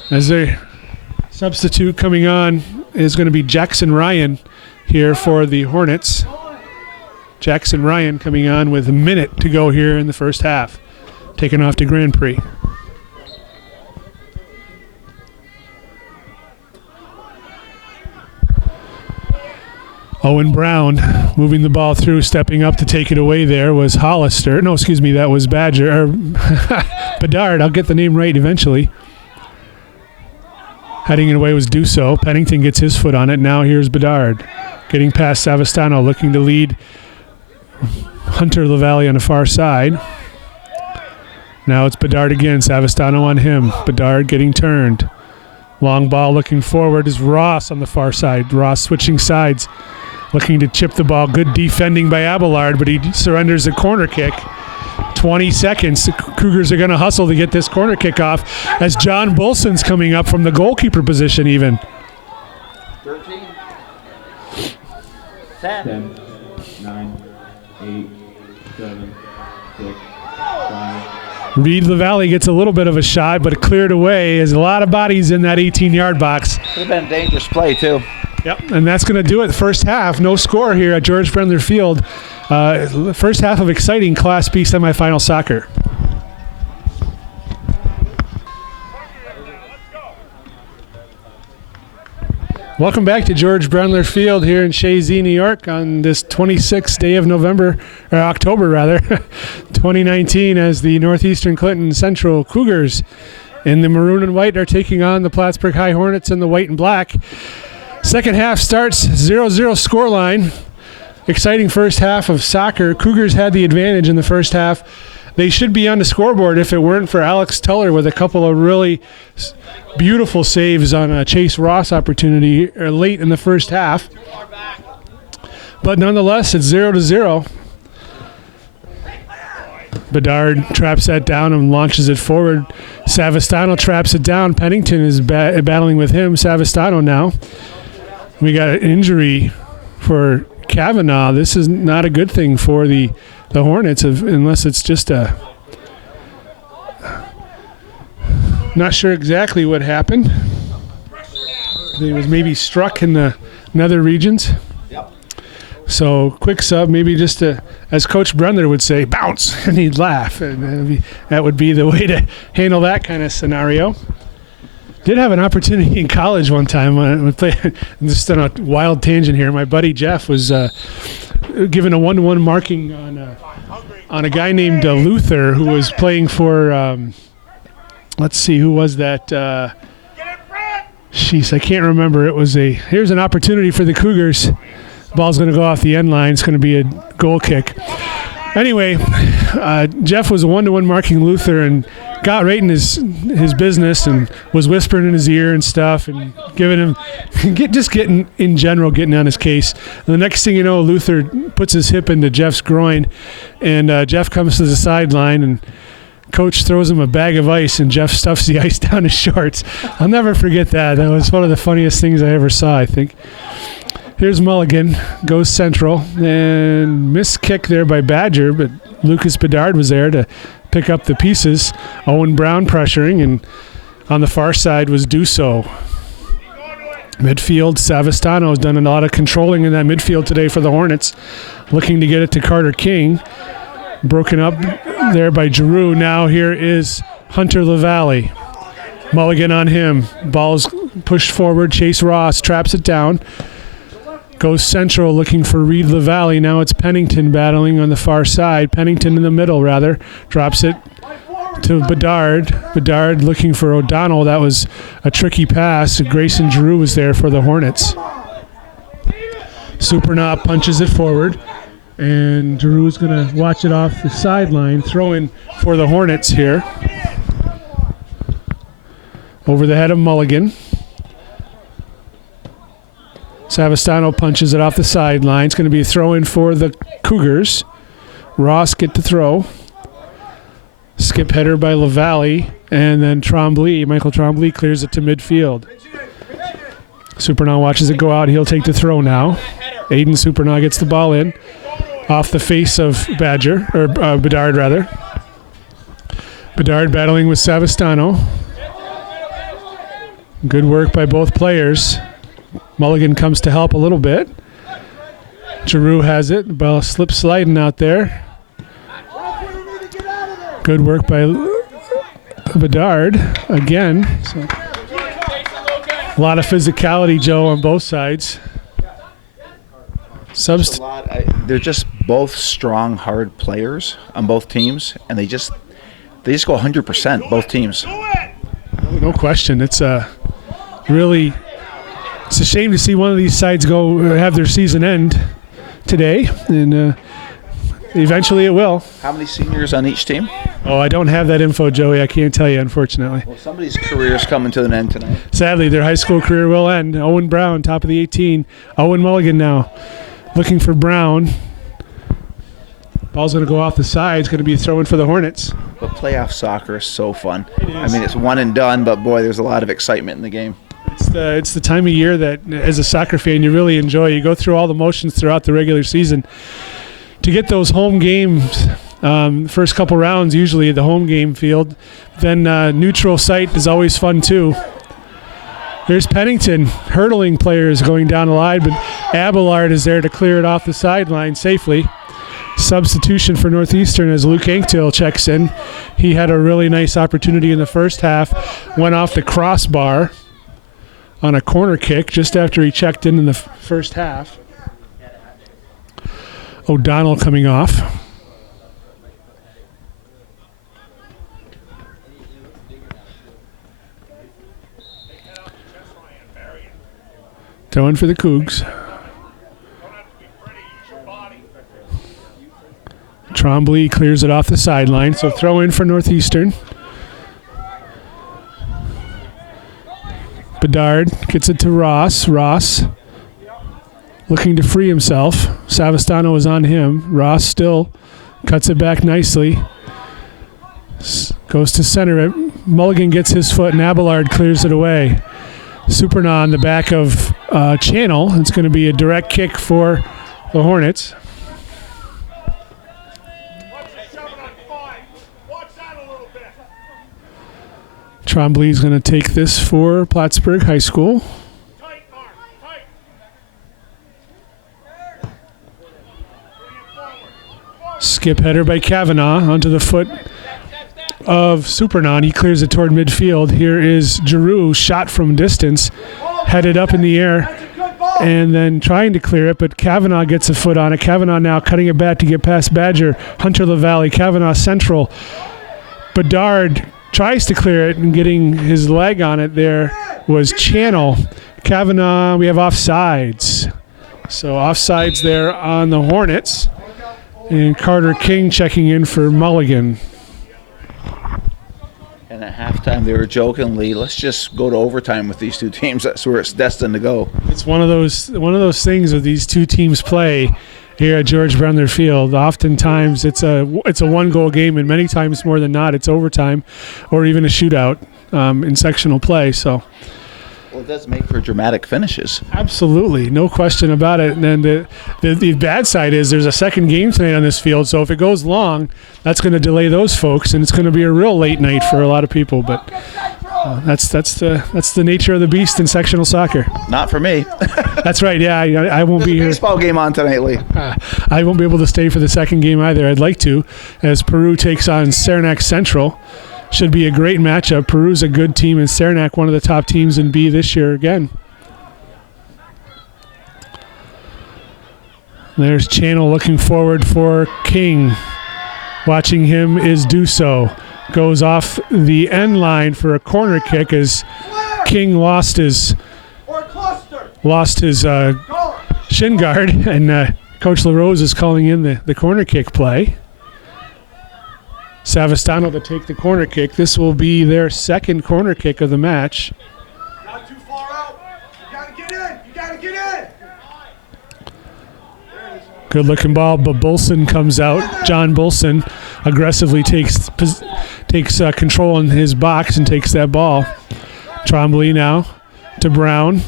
As their substitute coming on is going to be Jackson Ryan here for the Hornets. Jackson Ryan coming on with a minute to go here in the first half. Taken off to Grand Prix. Owen Brown moving the ball through, stepping up to take it away there was Hollister. No, excuse me, that was Badger. Or Bedard, I'll get the name right eventually. Heading it away was Dusso. Pennington gets his foot on it. Now here's Bedard. Getting past Savastano, looking to lead Hunter LaValle on the far side. Now it's Bedard again. Savastano on him. Bedard getting turned. Long ball looking forward is Ross on the far side. Ross switching sides, looking to chip the ball. Good defending by Abelard, but he surrenders a corner kick. 20 seconds. The Cougars are going to hustle to get this corner kick off as John Bolson's coming up from the goalkeeper position even. 13, 10, 9, 8, 7, 6, 5. Reed LaValle gets a little bit of a shot, but it cleared away. There's a lot of bodies in that 18-yard box. Could have been a dangerous play, too. Yep, and that's going to do it the first half. No score here at George Brendler Field. First half of exciting Class B semifinal soccer. Welcome back to George Brendler Field here in Shazy, New York on this 26th day of October 2019 as the Northeastern Clinton Central Cougars in the maroon and white are taking on the Plattsburgh High Hornets in the white and black. Second half starts 0-0 scoreline. Exciting first half of soccer. Cougars had the advantage in the first half. They should be on the scoreboard if it weren't for Alex Teller with a couple of really beautiful saves on a Chase Ross opportunity late in the first half. But nonetheless, it's 0-0. Bedard traps that down and launches it forward. Savastano traps it down. Pennington is battling with him. Savastano now. We got an injury for Kavanaugh. This is not a good thing for the Hornets unless it's just a... Not sure exactly what happened. He was maybe struck in the nether regions. Yep. So quick sub, maybe just to, as Coach Brendler would say, bounce, and he'd laugh. And that would be the way to handle that kind of scenario. Did have an opportunity in college one time. Just on a wild tangent here. My buddy Jeff was given a 1-to-1 marking on a guy named Luther who was playing for. Let's see, who was that? Jeez, I can't remember. Here's an opportunity for the Cougars. Ball's going to go off the end line. It's going to be a goal kick. Anyway, Jeff was a 1-to-1 marking Luther and got right in his business and was whispering in his ear and stuff and giving him, getting on his case. And the next thing you know, Luther puts his hip into Jeff's groin, and Jeff comes to the sideline and Coach throws him a bag of ice, and Jeff stuffs the ice down his shorts. I'll never forget that. That was one of the funniest things I ever saw, I think. Here's Mulligan, goes central, and missed kick there by Badger, but Lucas Bedard was there to pick up the pieces. Owen Brown pressuring, and on the far side was Dusso. Midfield, Savastano has done a lot of controlling in that midfield today for the Hornets, looking to get it to Carter King. Broken up there by Giroux. Now here is Hunter LaValle. Mulligan on him. Ball's pushed forward. Chase Ross traps it down. Goes central looking for Reed LaValle. Now it's Pennington battling on the far side. Pennington in the middle, rather. Drops it to Bedard. Bedard looking for O'Donnell. That was a tricky pass. Grayson Giroux was there for the Hornets. Supernaut punches it forward. And Giroux is going to watch it off the sideline. Throw in for the Hornets here. Over the head of Mulligan. Savastano punches it off the sideline. It's going to be a throw in for the Cougars. Ross get the throw. Skip header by LaValle. And then Michael Tremblay clears it to midfield. Supernaut watches it go out. He'll take the throw now. Aiden Supernaut gets the ball in. Off the face of Bedard rather. Bedard battling with Savastano. Good work by both players. Mulligan comes to help a little bit. Giroux has it. The ball slips sliding out there. Good work by Bedard again. So, a lot of physicality, Joe, on both sides. Subs. They're just both strong, hard players on both teams, and they just go 100%, both teams. No question. It's really it's a shame to see one of these sides go have their season end today, and eventually it will. How many seniors on each team? Oh, I don't have that info, Joey. I can't tell you, unfortunately. Well, somebody's career is coming to an end tonight. Sadly, their high school career will end. Owen Brown, top of the 18. Owen Mulligan now looking for Brown. Ball's going to go off the side. It's going to be thrown for the Hornets. But playoff soccer is so fun. I mean, it's one and done, but boy, there's a lot of excitement in the game. It's the time of year that, as a soccer fan, you really enjoy. You go through all the motions throughout the regular season. To get those home games, first couple rounds, usually at the home game field, then neutral site is always fun too. There's Pennington, hurdling players going down the line, but Abelard is there to clear it off the sideline safely. Substitution for Northeastern as Luke Anktil checks in. He had a really nice opportunity in the first half, went off the crossbar on a corner kick just after he checked in the first half. O'Donnell coming off. Throwing for the Cougs. Trombley clears it off the sideline, so throw in for Northeastern. Bedard gets it to Ross. Ross looking to free himself. Savastano is on him. Ross still cuts it back nicely. Goes to center it. Mulligan gets his foot and Abelard clears it away. Superna on the back of Channel. It's going to be a direct kick for the Hornets. Trombley's going to take this for Plattsburgh High School. Skip header by Kavanaugh onto the foot of Supernon. He clears it toward midfield. Here is Giroux, shot from distance, headed up in the air, and then trying to clear it, but Kavanaugh gets a foot on it. Kavanaugh now cutting it back to get past Badger. Hunter LaValle, Kavanaugh central. Bedard tries to clear it, and getting his leg on it there was Channel. Kavanaugh, we have offsides. So offsides there on the Hornets. And Carter King checking in for Mulligan. And at halftime, they were jokingly, let's just go to overtime with these two teams. That's where it's destined to go. It's one of those things with these two teams play here at George Brendler Field. Oftentimes it's a one-goal game, and many times more than not, it's overtime or even a shootout in sectional play. So, well, it does make for dramatic finishes. Absolutely, no question about it. And then the bad side is there's a second game tonight on this field, so if it goes long, that's going to delay those folks, and it's going to be a real late night for a lot of people. But that's the nature of the beast in sectional soccer. Not for me. That's right. Yeah, I won't be here. Baseball game on tonight, Lee. I won't be able to stay for the second game either. I'd like to, as Peru takes on Saranac Central. Should be a great matchup. Peru's a good team, and Saranac one of the top teams in B this year again. There's Channel looking forward for King. Watching him is Duso. Goes off the end line for a corner kick as King lost his shin guard, and Coach LaRose is calling in the corner kick play. Savastano to take the corner kick. This will be their second corner kick of the match. Not too far out. You gotta get in. You gotta get in. Good looking ball, but Bulson comes out. John Bulson aggressively takes control in his box and takes that ball. Trombley now to Brown.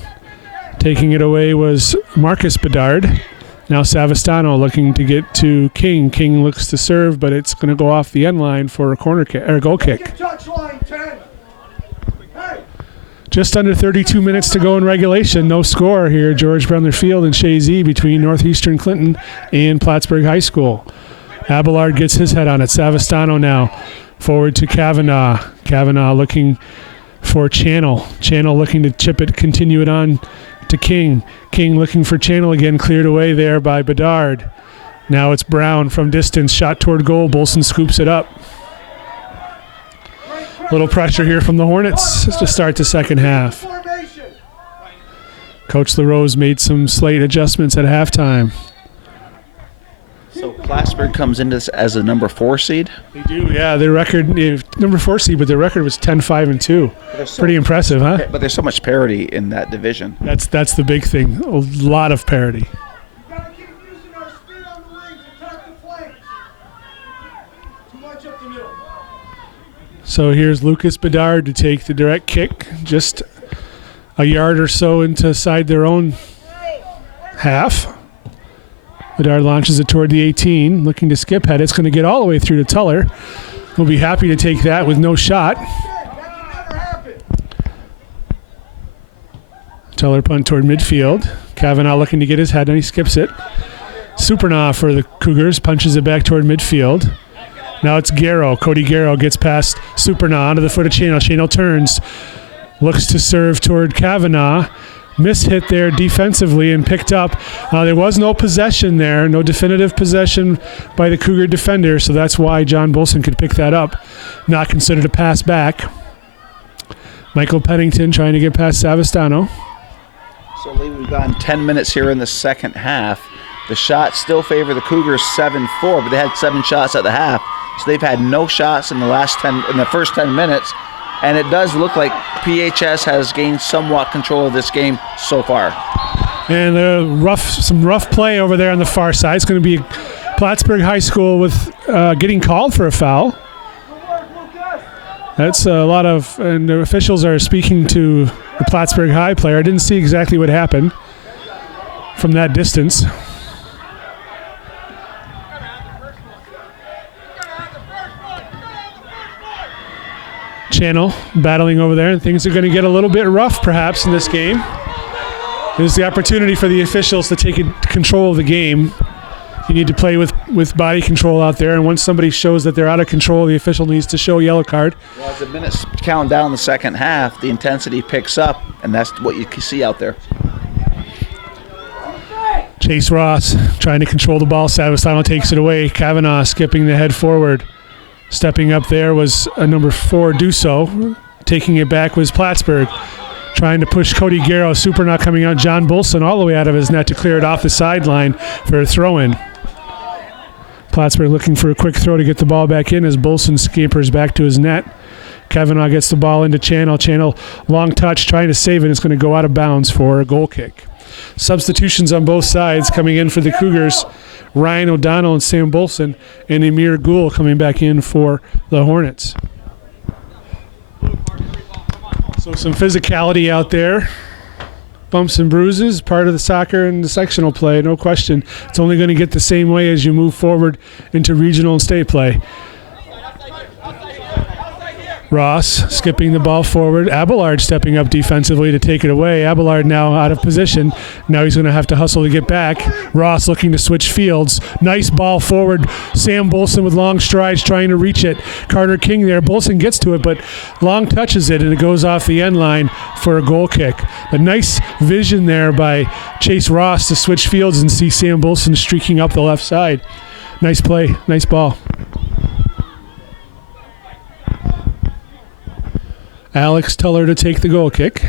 Taking it away was Marcus Bedard. Now Savastano looking to get to King. King looks to serve, but it's going to go off the end line for a corner kick or a goal kick. Just under 32 minutes to go in regulation. No score here. George Brendler Field and Shazy between Northeastern Clinton and Plattsburgh High School. Abelard gets his head on it. Savastano now forward to Kavanaugh. Kavanaugh looking for Channel. Channel looking to chip it, continue it on to King. King looking for channel again, cleared away there by Bedard. Now it's Brown from distance, shot toward goal. Bolson scoops it up. Little pressure here from the Hornets to start the second half. Coach LaRose made some slight adjustments at halftime. So Plattsburgh comes into this as a number 4 seed. They do, yeah. Their record, number 4 seed, but their record was 10-5-2. Pretty impressive, huh? But there's so much parity in that division. That's the big thing. A lot of parity. So here's Lucas Bedard to take the direct kick, just a yard or so inside their own half. Bedard launches it toward the 18, looking to skip head. It's going to get all the way through to Tuller. He'll be happy to take that with no shot. Tuller punt toward midfield. Kavanaugh looking to get his head, and he skips it. Supernaw for the Cougars, punches it back toward midfield. Now it's Garrow. Cody Garrow gets past Supernaw onto the foot of Channel. Channel turns, looks to serve toward Kavanaugh. Mishit there defensively and picked up. There was no possession there, no definitive possession by the Cougar defender, so that's why John Bolson could pick that up. Not considered a pass back. Michael Pennington trying to get past Savastano. So Lee, we've gone 10 minutes here in the second half. The shots still favor the Cougars 7-4, but they had 7 shots at the half. So they've had no shots in the first 10 minutes. And it does look like PHS has gained somewhat control of this game so far. And some rough play over there on the far side. It's going to be Plattsburgh High School with getting called for a foul. That's a lot of, and the officials are speaking to the Plattsburgh High player. I didn't see exactly what happened from that distance. Channel battling over there, and things are going to get a little bit rough perhaps in this game. There's the opportunity for the officials to take control of the game. You need to play with body control out there, and once somebody shows that they're out of control, the official needs to show a yellow card. Well, as the minutes count down the second half, the intensity picks up, and that's what you can see out there. Chase Ross trying to control the ball. Savastano takes it away. Kavanaugh skipping the head forward. Stepping up there was a number 4, Duso. Taking it back was Plattsburgh. Trying to push Cody Garrow. Supernaw coming out. John Bolson all the way out of his net to clear it off the sideline for a throw-in. Plattsburgh looking for a quick throw to get the ball back in as Bolson scampers back to his net. Kavanaugh gets the ball into Channel. Channel, long touch, trying to save it. It's going to go out of bounds for a goal kick. Substitutions on both sides coming in for the Cougars. Ryan O'Donnell and Sam Bolson, and Emir Gould coming back in for the Hornets. So some physicality out there. Bumps and bruises, part of the soccer and the sectional play, no question. It's only going to get the same way as you move forward into regional and state play. Ross skipping the ball forward. Abelard stepping up defensively to take it away. Abelard now out of position. Now he's going to have to hustle to get back. Ross looking to switch fields. Nice ball forward. Sam Bolson with long strides trying to reach it. Carter King there. Bolson gets to it, but long touches it, and it goes off the end line for a goal kick. A nice vision there by Chase Ross to switch fields and see Sam Bolson streaking up the left side. Nice play. Nice ball. Alex Tuller to take the goal kick.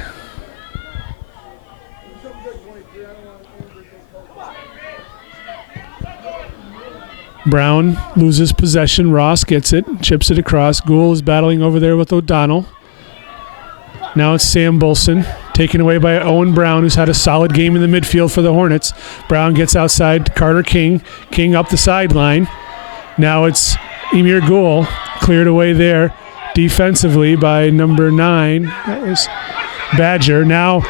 Brown loses possession. Ross gets it, chips it across. Gould is battling over there with O'Donnell. Now it's Sam Bolson, taken away by Owen Brown, who's had a solid game in the midfield for the Hornets. Brown gets outside to Carter King. King up the sideline. Now it's Emir Gould, cleared away there defensively by number 9. That was Badger. Now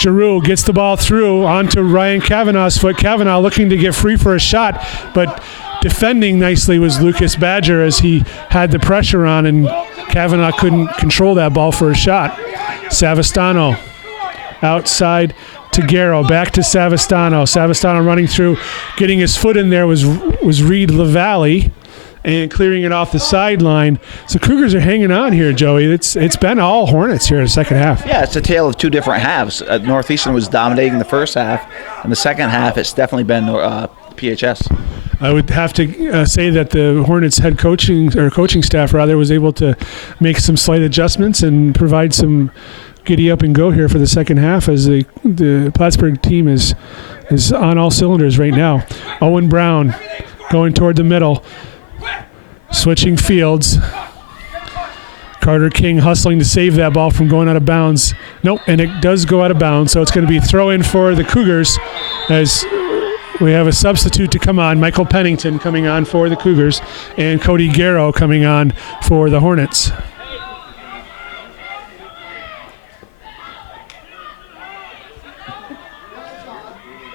Giroux gets the ball through onto Ryan Kavanaugh's foot. Kavanaugh looking to get free for a shot, but defending nicely was Lucas Badger as he had the pressure on, and Kavanaugh couldn't control that ball for a shot. Savastano outside to Garrow, back to Savastano. Savastano running through, getting his foot in there was Reed LaValle and clearing it off the sideline. So Cougars are hanging on here, Joey. It's been all Hornets here in the second half. Yeah, it's a tale of two different halves. Northeastern was dominating the first half. In the second half, it's definitely been PHS. I would have to say that the Hornets head coaching staff was able to make some slight adjustments and provide some giddy up and go here for the second half, as the Plattsburgh team is on all cylinders right now. Owen Brown going toward the middle, switching fields. Carter King hustling to save that ball from going out of bounds. Nope, and it does go out of bounds, so it's going to be throw in for the Cougars as we have a substitute to come on. Michael Pennington coming on for the Cougars, and Cody Garrow coming on for the Hornets.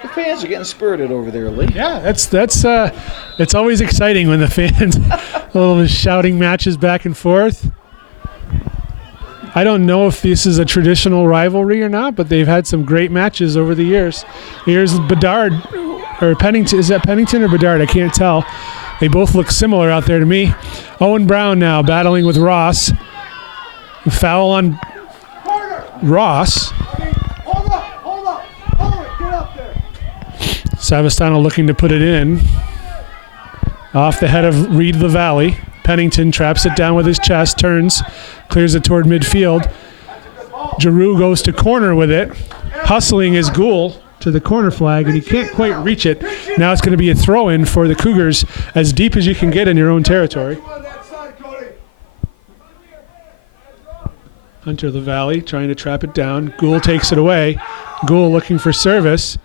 The fans are getting spirited over there, Lee. Yeah, that's it's always exciting when the fans a little bit shouting matches back and forth. I don't know if this is a traditional rivalry or not, but they've had some great matches over the years. Here's Bedard, or Pennington. Is that Pennington or Bedard? I can't tell. They both look similar out there to me. Owen Brown now battling with Ross. Foul on Ross. Hold it, get up there. Savastano looking to put it in. Off the head of Reed LaValle. Pennington traps it down with his chest, turns, clears it toward midfield. Giroux goes to corner with it. Hustling his Gould to the corner flag, and he can't quite reach it. Now it's going to be a throw-in for the Cougars, as deep as you can get in your own territory. Hunter LaValle trying to trap it down. Gould takes it away. Gould looking for service.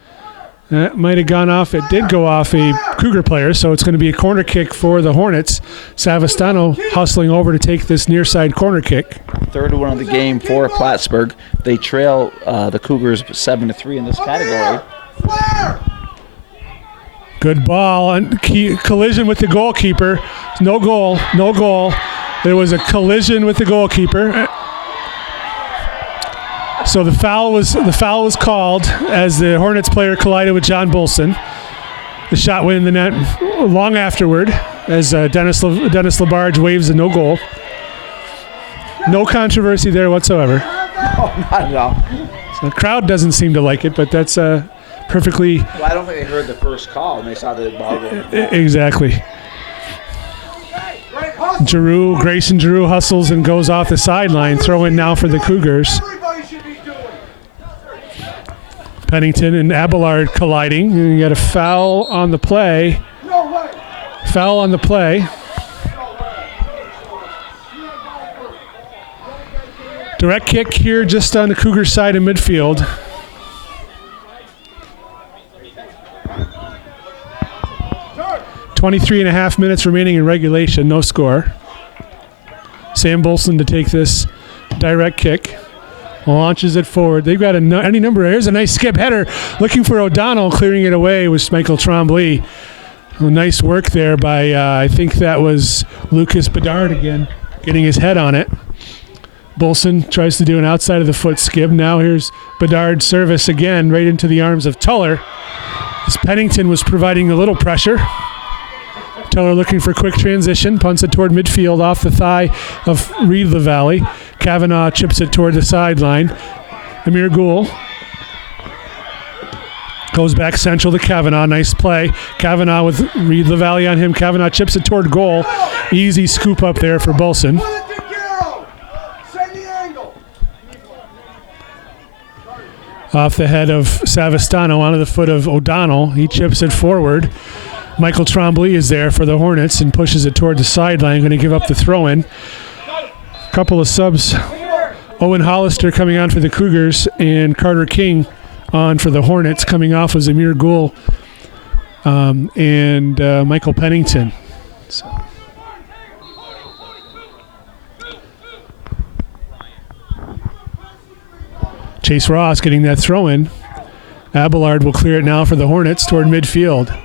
That might have gone off. It did go off a Cougar player, so it's going to be a corner kick for the Hornets. Savastano hustling over to take this near side corner kick. Third one of the game for Plattsburgh. They trail the Cougars 7-3 in this category. Good ball. Collision with the goalkeeper. No goal. There was a collision with the goalkeeper. So the foul was called as the Hornets player collided with John Bolson. The shot went in the net long afterward as Dennis Labarge waves a no goal. No controversy there whatsoever. Oh, not at all. So the crowd doesn't seem to like it, but that's perfectly... Well, I don't think they heard the first call and they saw the ball go. Exactly. Grayson Giroux hustles and goes off the sideline. Throw in now for the Cougars. Pennington and Abelard colliding. And you got a foul on the play. Foul on the play. Direct kick here just on the Cougar side of midfield. .23.5 minutes remaining in regulation, no score. Sam Bolson to take this direct kick. Launches it forward. They've got any number. Here's a nice skip header. Looking for O'Donnell, clearing it away was Michael Tremblay. Nice work there by, I think that was Lucas Bedard again, getting his head on it. Bolson tries to do an outside of the foot skip. Now here's Bedard's service again, right into the arms of Tuller. As Pennington was providing a little pressure. Tuller looking for quick transition, punts it toward midfield off the thigh of Reed LaValle. Kavanaugh chips it toward the sideline. Amir Gould goes back central to Kavanaugh. Nice play. Kavanaugh with Reed LaValle on him. Kavanaugh chips it toward goal. Easy scoop up there for Bolson. Off the head of Savastano onto the foot of O'Donnell. He chips it forward. Michael Tremblay is there for the Hornets and pushes it toward the sideline. Going to give up the throw-in. Couple of subs. Owen Hollister coming on for the Cougars and Carter King on for the Hornets. Coming off was Amir Gould and Michael Pennington. So. Chase Ross getting that throw-in. Abelard will clear it now for the Hornets toward midfield.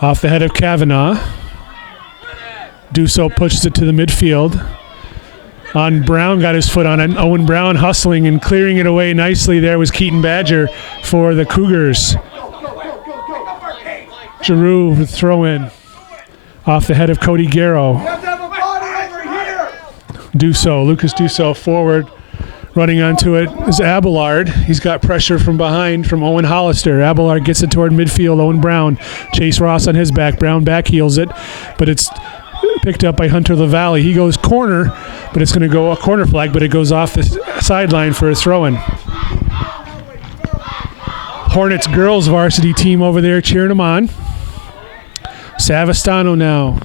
Off the head of Kavanaugh. Dusso pushes it to the midfield. On Brown, got his foot on it. Owen Brown hustling and clearing it away nicely. There was Keaton Badger for the Cougars. Giroux with throw in. off the head of Cody Garrow. You have to have a body over here. Lucas Dussault forward. Running onto it is Abelard. He's got pressure from behind from Owen Hollister. Abelard gets it toward midfield. Owen Brown. Chase Ross on his back. Brown back heels it, but it's picked up by Hunter LaValle. He goes corner, but it's going to go a corner flag, but it goes off the sideline for a throw-in. Hornets girls varsity team over there cheering them on. Savastano now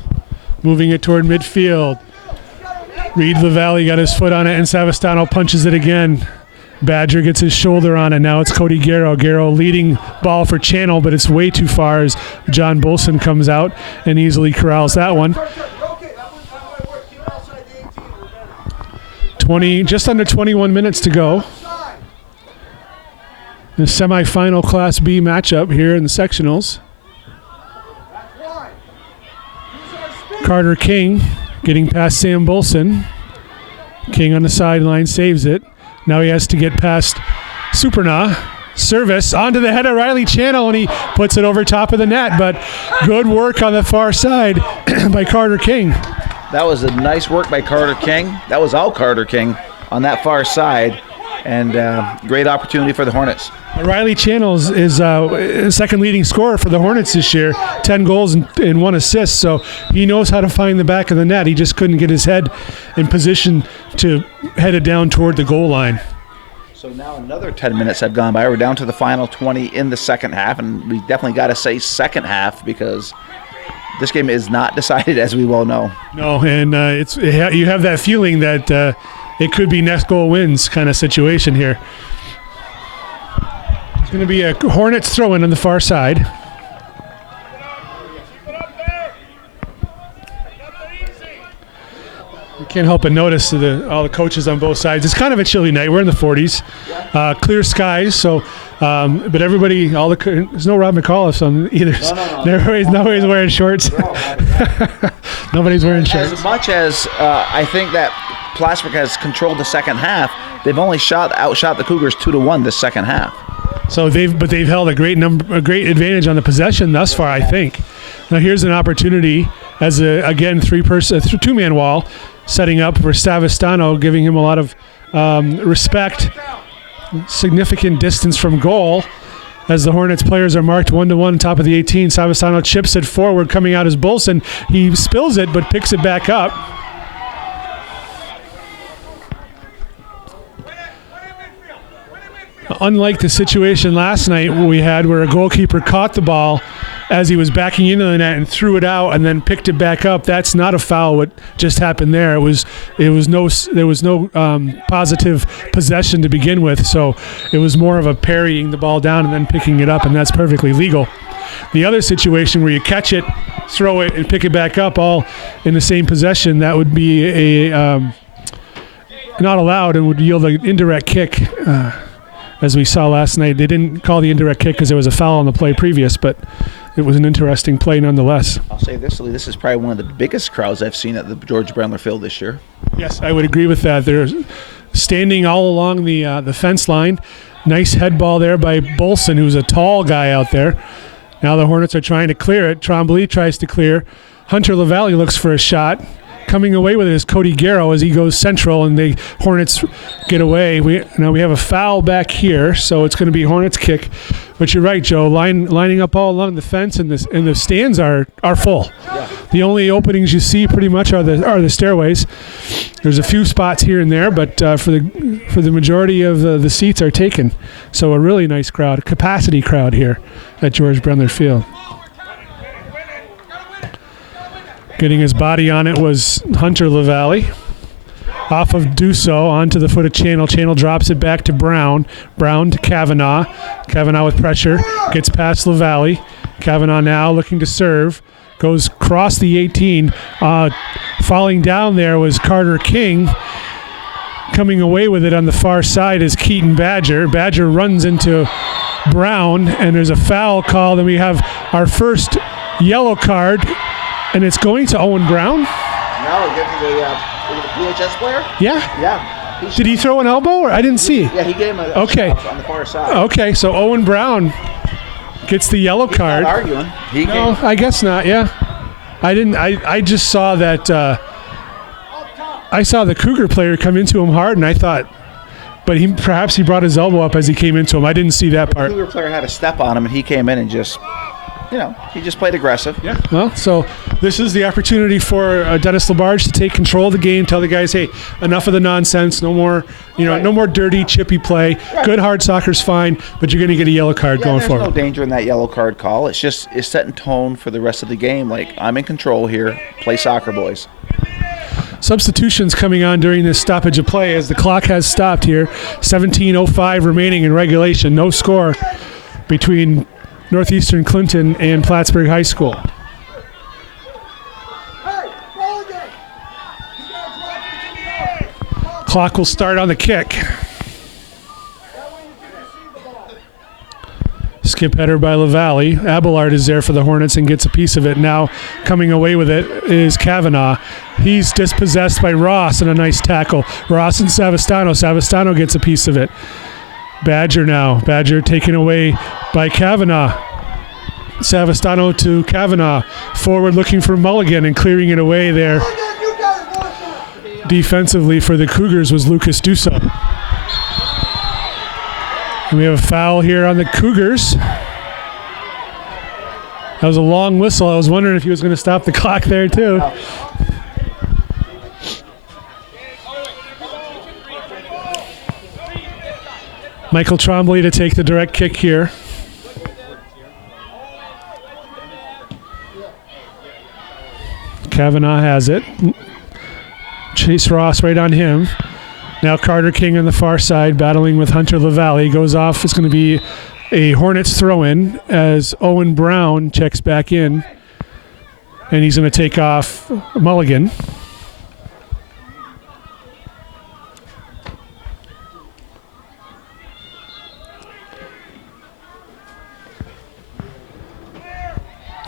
moving it toward midfield. Reed LaValle got his foot on it, and Savastano punches it again. Badger gets his shoulder on it. Now it's Cody Garrow. Garrow leading ball for Channel, but it's way too far as John Bolson comes out and easily corrals that one. 20, just under 21 minutes to go. The semifinal Class B matchup here in the sectionals. Carter King getting past Sam Bolson. King on the sideline saves it. Now he has to get past Superna. Service onto the head of Riley Channel, and he puts it over top of the net. But good work on the far side by Carter King. That was a nice work by Carter King. That was all Carter King on that far side. And great opportunity for the Hornets. Riley Channels is second leading scorer for the Hornets this year, 10 goals and 1 assist, so he knows how to find the back of the net. He just couldn't get his head in position to head it down toward the goal line. So now another 10 minutes have gone by. We're down to the final 20 in the second half, and we definitely got to say second half because this game is not decided, as we well know. No, and you have that feeling that it could be next goal wins kind of situation here. It's going to be a Hornets throw-in on the far side. You can't help but notice all the coaches on both sides. It's kind of a chilly night. We're in the 40s. Clear skies, so but everybody, there's no Rob McAuliffe on either. No. Nobody's wearing shorts. Nobody's wearing shorts. As much as I think that Plattsburgh has controlled the second half, they've only outshot the Cougars 2-1 this second half. So they've held a great advantage on the possession thus far, I think. Now here's an opportunity as two-man wall setting up for Savastano, giving him a lot of respect. Significant distance from goal as the Hornets players are marked 1-1 top of the 18. Savastano chips it forward, coming out as Bolson. He spills it but picks it back up. Unlike the situation last night we had where a goalkeeper caught the ball as he was backing into the net and threw it out and then picked it back up, that's not a foul. What just happened there? There was no positive possession to begin with, so it was more of a parrying the ball down and then picking it up, and that's perfectly legal. The other situation where you catch it, throw it, and pick it back up all in the same possession, that would be not allowed and would yield an indirect kick. As we saw last night, they didn't call the indirect kick because there was a foul on the play previous, but it was an interesting play nonetheless. I'll say this, Lee, this is probably one of the biggest crowds I've seen at the George Brendler Field this year. Yes, I would agree with that. They're standing all along the fence line. Nice head ball there by Bolson, who's a tall guy out there. Now the Hornets are trying to clear it. Trombley tries to clear. Hunter LaValle looks for a shot. Coming away with it is Cody Garrow as he goes central, and the Hornets get away. We have a foul back here, so it's going to be Hornets kick. But you're right, Joe. Lining up all along the fence, and the stands are full. Yeah. The only openings you see pretty much are the stairways. There's a few spots here and there, but for the majority of the seats are taken. So a really nice crowd, a capacity crowd here at George Brendler Field. Getting his body on it was Hunter LaValle. Off of Dussault onto the foot of Channel. Channel drops it back to Brown. Brown to Kavanaugh. Kavanaugh with pressure. Gets past LaValle. Kavanaugh now looking to serve. Goes across the 18. Falling down there was Carter King. Coming away with it on the far side is Keaton Badger. Badger runs into Brown, and there's a foul called, and we have our first yellow card. And it's going to Owen Brown? No, it gets to the PHS player? Yeah. Did he throw an elbow? Or I didn't see. Yeah, he gave him a shove on the far side. Okay, so Owen Brown gets the yellow card. Not arguing. No, I guess not, yeah. I didn't. I just saw that. I saw the Cougar player come into him hard, and I thought, but perhaps he brought his elbow up as he came into him. I didn't see that part. The Cougar player had a step on him, and he came in and just, he just played aggressive. Yeah. Well, so this is the opportunity for Dennis Labarge to take control of the game. Tell the guys, hey, enough of the nonsense. No more, no more dirty, chippy play. Right. Good hard soccer's fine, but you're going to get a yellow card going forward. There's no danger in that yellow card call. It's setting tone for the rest of the game. Like, I'm in control here. Play soccer, boys. Substitutions coming on during this stoppage of play as the clock has stopped here. 17:05 remaining in regulation. No score between Northeastern Clinton and Plattsburgh High School. Clock will start on the kick. Skip header by LaValle. Abelard is there for the Hornets and gets a piece of it. Now coming away with it is Kavanaugh. He's dispossessed by Ross and a nice tackle. Ross and Savastano. Savastano gets a piece of it. Badger now. Badger taken away by Kavanaugh. Savastano to Kavanaugh. Forward looking for Mulligan and clearing it away there. Defensively for the Cougars was Lucas Dusso. And we have a foul here on the Cougars. That was a long whistle. I was wondering if he was going to stop the clock there too. Michael Trombley to take the direct kick here. Kavanaugh has it. Chase Ross right on him. Now Carter King on the far side battling with Hunter LaValle. Goes off. It's going to be a Hornets throw-in as Owen Brown checks back in. And he's going to take off Mulligan.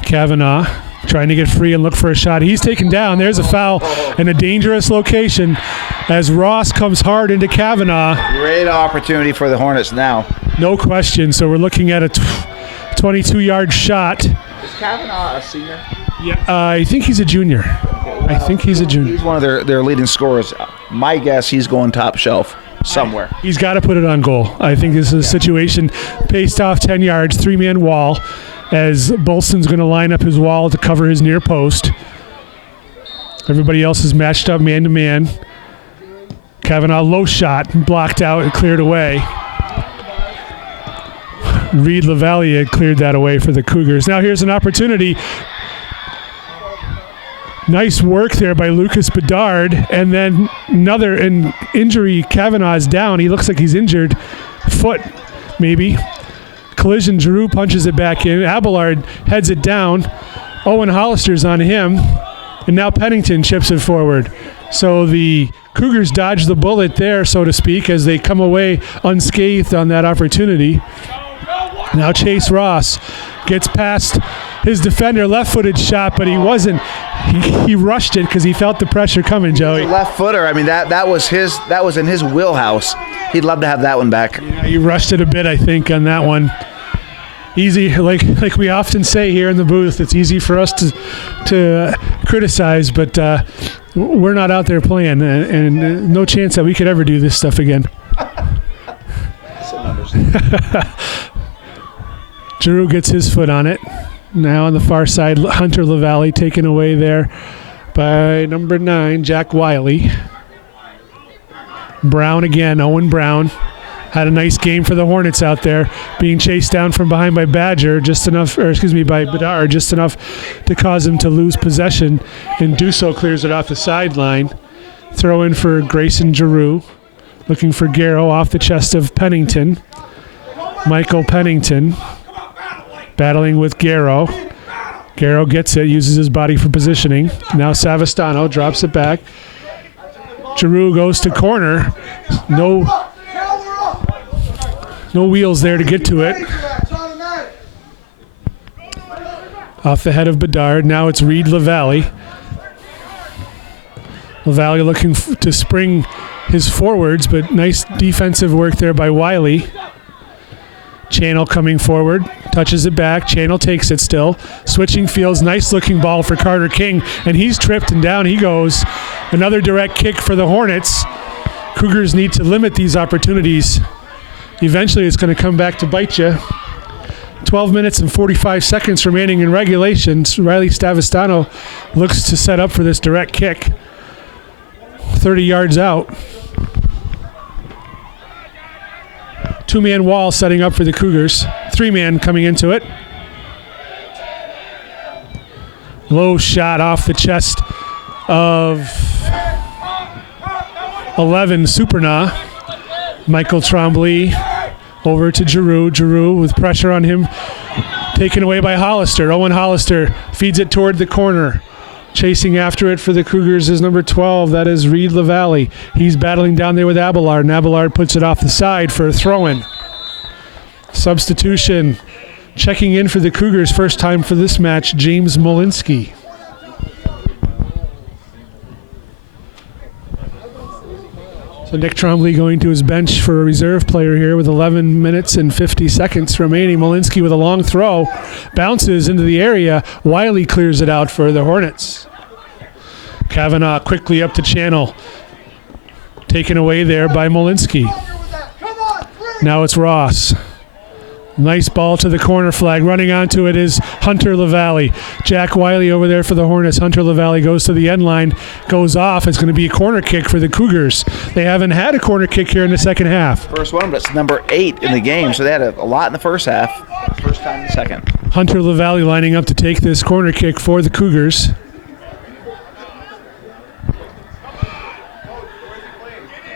Kavanaugh trying to get free and look for a shot. He's taken down. There's a foul in a dangerous location as Ross comes hard into Kavanaugh. Great opportunity for the Hornets now. No question. So we're looking at a 22-yard shot. Is Kavanaugh a senior? Yeah, I think he's a junior. I think he's a junior. He's one of their leading scorers. My guess, he's going top shelf somewhere. He's got to put it on goal. I think this is a situation paced off 10 yards, three-man wall, as Bolson's going to line up his wall to cover his near post. Everybody else is matched up man-to-man. Kavanaugh, low shot, blocked out and cleared away. Reed LaValle had cleared that away for the Cougars. Now here's an opportunity. Nice work there by Lucas Bedard. And then another injury. Kavanaugh's down. He looks like he's injured. Foot, maybe. Collision. Giroux punches it back in. Abelard heads it down. Owen Hollister's on him. And now Pennington chips it forward. So the Cougars dodge the bullet there, so to speak, as they come away unscathed on that opportunity. Now Chase Ross gets past his defender, left-footed shot, but he wasn't. He rushed it because he felt the pressure coming, Joey. Left footer. I mean, that was in his wheelhouse. He'd love to have that one back. Yeah, he rushed it a bit, I think, on that one. Easy, like we often say here in the booth, it's easy for us to criticize, but we're not out there playing, and no chance that we could ever do this stuff again. Giroux gets his foot on it. Now on the far side, Hunter LaValle taken away there by number 9, Jack Wiley. Brown again, Owen Brown. Had a nice game for the Hornets out there, being chased down from behind by Badger, by Bedard, just enough to cause him to lose possession. And Dusso clears it off the sideline. Throw in for Grayson Giroux, looking for Garrow off the chest of Pennington. Michael Pennington battling with Garrow. Garrow gets it, uses his body for positioning. Now Savastano drops it back. Giroux goes to corner. No wheels there to get to it. Off the head of Bedard. Now it's Reed LaValle. LaValle looking to spring his forwards, but nice defensive work there by Wiley. Channel coming forward, touches it back. Channel takes it still. Switching fields, nice looking ball for Carter King, and he's tripped and down he goes. Another direct kick for the Hornets. Cougars need to limit these opportunities. Eventually it's going to come back to bite you. 12 minutes and 45 seconds remaining in regulation. Riley Stavastano looks to set up for this direct kick. 30 yards out. Two-man wall setting up for the Cougars. Three-man coming into it. Low shot off the chest of 11, Superna. Michael Trombley over to Giroux. Giroux with pressure on him. Taken away by Hollister. Owen Hollister feeds it toward the corner. Chasing after it for the Cougars is number 12. That is Reed LaValle. He's battling down there with Abelard, and Abelard puts it off the side for a throw-in. Substitution. Checking in for the Cougars, first time for this match, James Molinsky. So Nick Trombley going to his bench for a reserve player here with 11 minutes and 50 seconds remaining. Molinsky with a long throw. Bounces into the area. Wiley clears it out for the Hornets. Kavanaugh quickly up to Channel. Taken away there by Molinsky. Now it's Ross. Nice ball to the corner flag. Running onto it is Hunter LaValle. Jack Wiley over there for the Hornets. Hunter LaValle goes to the end line, goes off. It's going to be a corner kick for the Cougars. They haven't had a corner kick here in the second half. First one, but it's number 8 in the game, so they had a lot in the first half. First time in the second. Hunter LaValle lining up to take this corner kick for the Cougars.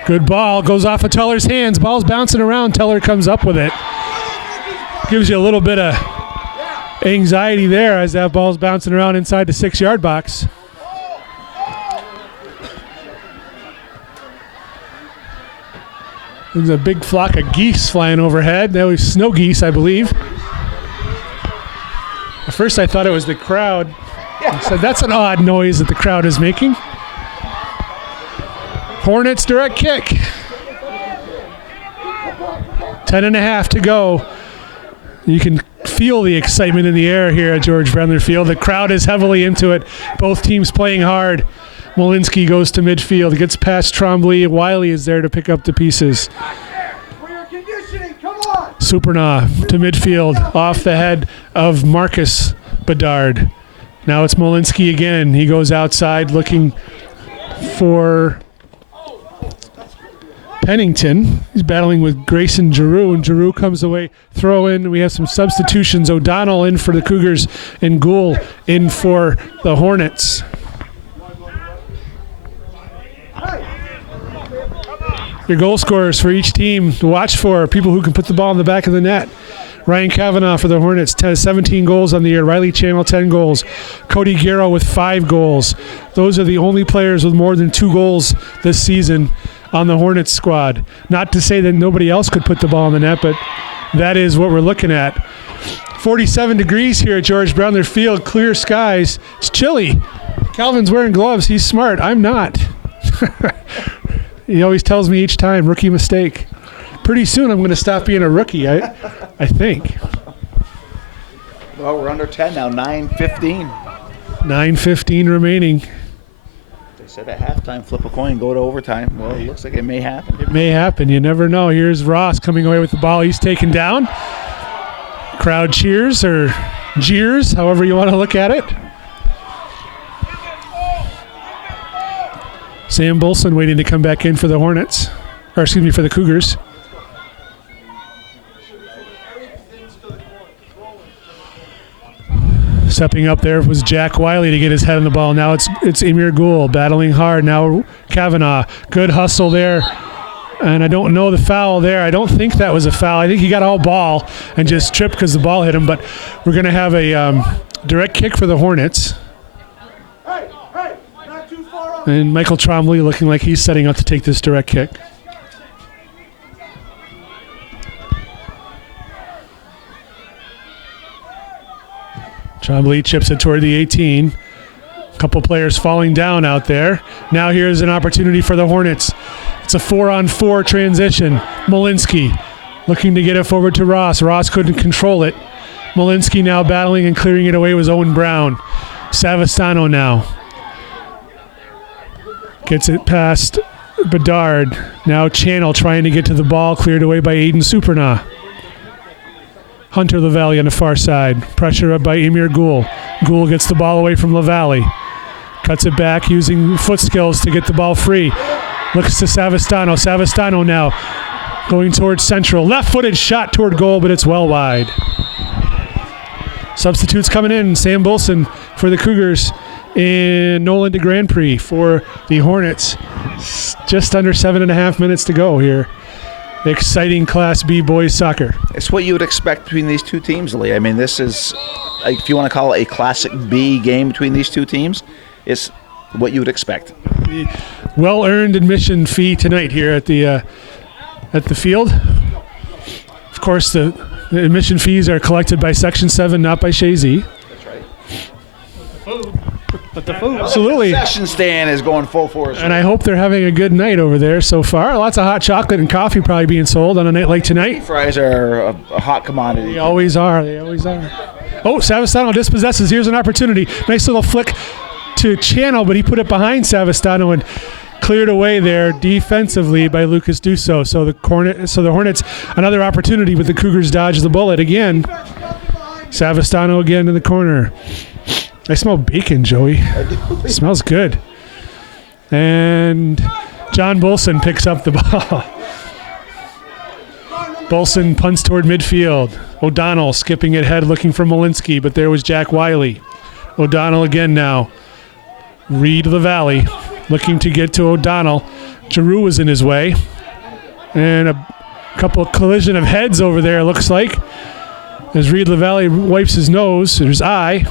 Good ball. Goes off of Teller's hands. Ball's bouncing around. Teller comes up with it. Gives you a little bit of anxiety there as that ball's bouncing around inside the 6-yard box. There's a big flock of geese flying overhead. That was snow geese, I believe. At first I thought it was the crowd. I said, that's an odd noise that the crowd is making. Hornets direct kick. 10.5 to go. You can feel the excitement in the air here at George Brendler Field. The crowd is heavily into it. Both teams playing hard. Molinsky goes to midfield, gets past Trombley. Wiley is there to pick up the pieces. Superna to midfield, off the head of Marcus Bedard. Now it's Molinsky again. He goes outside looking for Pennington. He's battling with Grayson Giroux, and Giroux comes away. Throw in. We have some substitutions. O'Donnell in for the Cougars and Gould in for the Hornets. Your goal scorers for each team to watch for, people who can put the ball in the back of the net. Ryan Kavanaugh for the Hornets, 17 goals on the year. Riley Channel, 10 goals. Cody Garrow with 5 goals. Those are the only players with more than 2 goals this season on the Hornets squad. Not to say that nobody else could put the ball in the net, but that is what we're looking at. 47 degrees here at George Brendler Field. Clear skies. It's chilly. Calvin's wearing gloves. He's smart. I'm not. He always tells me each time, rookie mistake. Pretty soon I'm going to stop being a rookie, I think. Well, we're under 10 now, 9:15. 9:15 remaining. They said at halftime, flip a coin, go to overtime. Well, it looks like it may happen. It may happen. You never know. Here's Ross coming away with the ball. He's taken down. Crowd cheers or jeers, however you want to look at it. Sam Bolson waiting to come back in for the Hornets. Or excuse me, for the Cougars. Stepping up there was Jack Wiley to get his head on the ball. Now it's Emir Gould battling hard. Now Kavanaugh. Good hustle there. And I don't know the foul there. I don't think that was a foul. I think he got all ball and just tripped because the ball hit him. But we're going to have a direct kick for the Hornets. And Michael Trombley looking like he's setting up to take this direct kick. Trombley chips it toward the 18. A couple players falling down out there. Now here's an opportunity for the Hornets. It's a 4-on-4 transition. Molinsky looking to get it forward to Ross. Ross couldn't control it. Malinsky now battling and clearing it away was Owen Brown. Savastano now gets it past Bedard. Now Channel trying to get to the ball, cleared away by Aiden Supernaw. Hunter LaValle on the far side. Pressure up by Emir Gould. Gould gets the ball away from LaValle. Cuts it back using foot skills to get the ball free. Looks to Savastano. Savastano now going towards central. Left-footed shot toward goal, but it's well wide. Substitutes coming in. Sam Bolson for the Cougars and Nolan de Grand Prix for the Hornets. Just under 7.5 minutes to go here. Exciting Class B boys soccer. It's what you would expect between these two teams, Lee. I mean, this is, if you want to call it a Classic B game between these two teams, it's what you would expect. Well-earned admission fee tonight here at the field. Of course, the admission fees are collected by Section 7, not by Shazy. That's right. But the food. Absolutely. Session stand is going full force. And I hope they're having a good night over there so far. Lots of hot chocolate and coffee probably being sold on a night like tonight. Fries are a hot commodity. They always are. They always are. Oh, Savastano dispossesses. Here's an opportunity. Nice little flick to Channel, but he put it behind Savastano and cleared away there defensively by Lucas Dusso. So the Hornets, another opportunity, but the Cougars dodge the bullet again. Savastano again in the corner. I smell bacon, Joey. It smells good. And John Bolson picks up the ball. Bolson punts toward midfield. O'Donnell skipping it ahead looking for Malinsky, but there was Jack Wiley. O'Donnell again now. Reed LaValle looking to get to O'Donnell. Giroux was in his way. And a couple of collision of heads over there, looks like. As Reed LaValle wipes his nose, there's eye.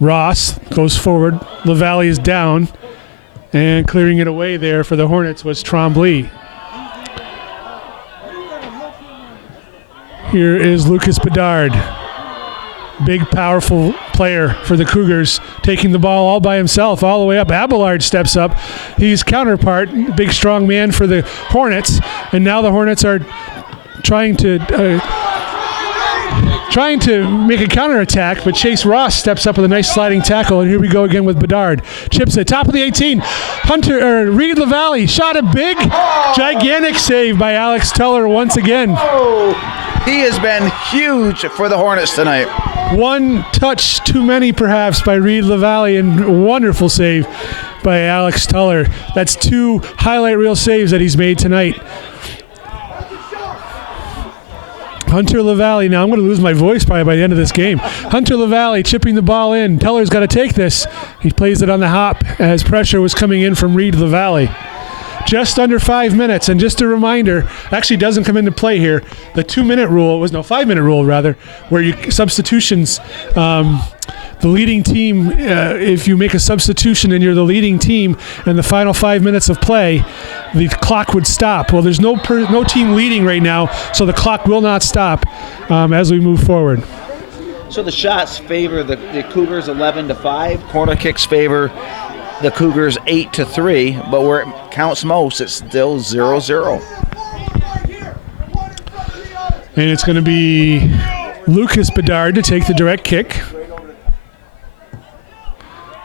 Ross goes forward. LaValle is down. And clearing it away there for the Hornets was Trombley. Here is Lucas Bedard. Big, powerful player for the Cougars, taking the ball all by himself, all the way up. Abelard steps up. He's counterpart, big, strong man for the Hornets. And now the Hornets are trying to make a counterattack, but Chase Ross steps up with a nice sliding tackle, and here we go again with Bedard. Chips it, top of the 18. Reed LaValle shot a big, gigantic save by Alex Teller once again. He has been huge for the Hornets tonight. One touch too many, perhaps, by Reed LaValle, and a wonderful save by Alex Teller. That's 2 highlight reel saves that he's made tonight. Hunter LaValle, now I'm going to lose my voice probably by the end of this game. Hunter LaValle chipping the ball in. Teller's got to take this. He plays it on the hop as pressure was coming in from Reed LaValle. Just under 5 minutes, and just a reminder, actually doesn't come into play here. The 2-minute rule 5-minute rule rather, where you substitutions. The leading team, if you make a substitution and you're the leading team, and the final 5 minutes of play, the clock would stop. Well, there's no team leading right now, so the clock will not stop as we move forward. So the shots favor the Cougars 11-5. Corner kicks favor the Cougars 8-3. But where it counts most, it's still 0-0. And it's going to be Lucas Bedard to take the direct kick.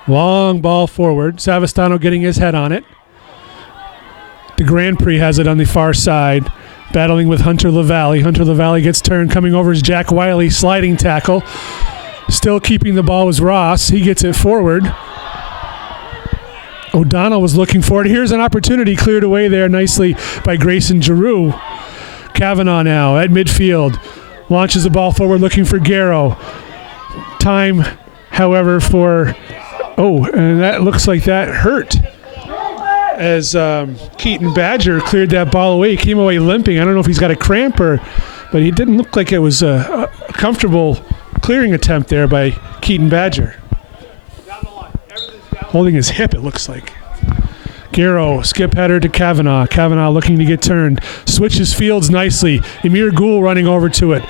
Long ball forward. Savastano getting his head on it. De Grand Prix has it on the far side, battling with Hunter LaValle. Hunter LaValle gets turned. Coming over is Jack Wiley, sliding tackle. Still keeping the ball was Ross. He gets it forward. O'Donnell was looking for it. Here's an opportunity cleared away there nicely by Grayson Giroux. Kavanaugh now at midfield. Launches the ball forward looking for Garrow. Time, however, for... and that looks like that hurt. As Keaton Badger cleared that ball away. He came away limping. I don't know if he's got a cramp but he didn't look like it was a comfortable clearing attempt there by Keaton Badger. Holding his hip, it looks like. Garrow, skip header to Kavanaugh. Kavanaugh looking to get turned. Switches fields nicely. Emir Gould running over to it.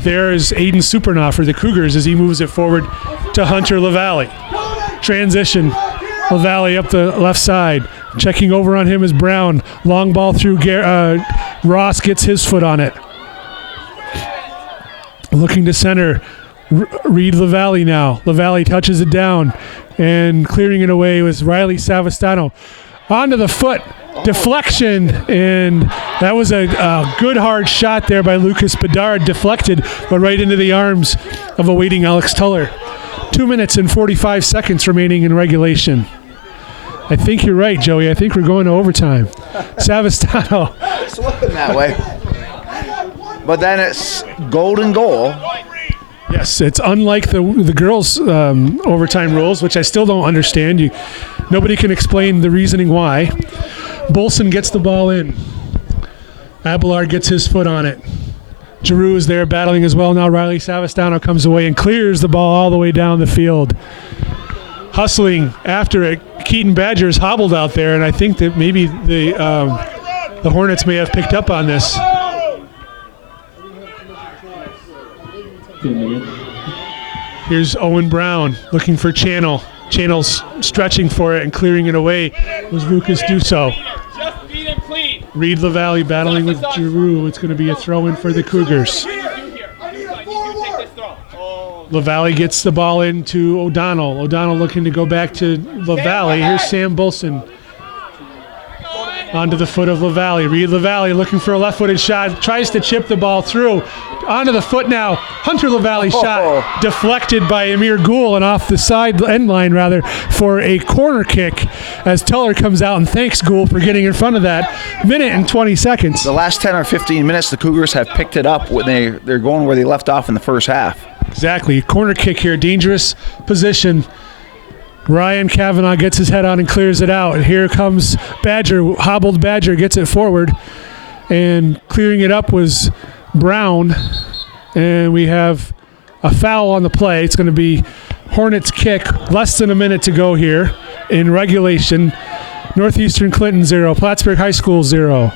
There is Aiden Supernaw for the Cougars as he moves it forward to Hunter LaValle. Transition. LaValle up the left side. Checking over on him is Brown. Long ball through. Ross gets his foot on it. Looking to center. Reed LaValle now. LaValle touches it down. And clearing it away was Riley Savastano. Onto the foot. Deflection. And that was a good hard shot there by Lucas Bedard. Deflected, but right into the arms of awaiting Alex Tuller. 2 minutes and 45 seconds remaining in regulation. I think you're right, Joey. I think we're going to overtime. Savastano. It's looking that way. But then it's golden goal. Yes, it's unlike the girls' overtime rules, which I still don't understand. Nobody can explain the reasoning why. Bolson gets the ball in. Abelard gets his foot on it. Giroux is there battling as well. Now Riley Savastano comes away and clears the ball all the way down the field. Hustling after it. Keaton Badger's hobbled out there, and I think that maybe the Hornets may have picked up on this. 2 minutes. Here's Owen Brown looking for Channel. Channel's stretching for it and clearing it away. Was Lucas Dusso. Just feed him clean. Reed LaValle battling with Giroux. It's going to be a throw-in for the Cougars. LaValle gets the ball into O'Donnell. O'Donnell looking to go back to LaValle. Here's Sam Bolson. Onto the foot of LaValle. Reed LaValle looking for a left-footed shot. Tries to chip the ball through. Onto the foot now. Hunter LaValle shot deflected by Amir Goul and off the side end line rather for a corner kick as Tuller comes out and thanks Goul for getting in front of that. Minute and 20 seconds. The last 10 or 15 minutes, the Cougars have picked it up when they're going where they left off in the first half. Exactly. Corner kick here. Dangerous position. Ryan Kavanaugh gets his head on and clears it out. And here comes Badger. Hobbled Badger gets it forward. And clearing it up was Brown. And we have a foul on the play. It's going to be Hornets kick. Less than a minute to go here in regulation. Northeastern Clinton 0. Plattsburgh High School 0.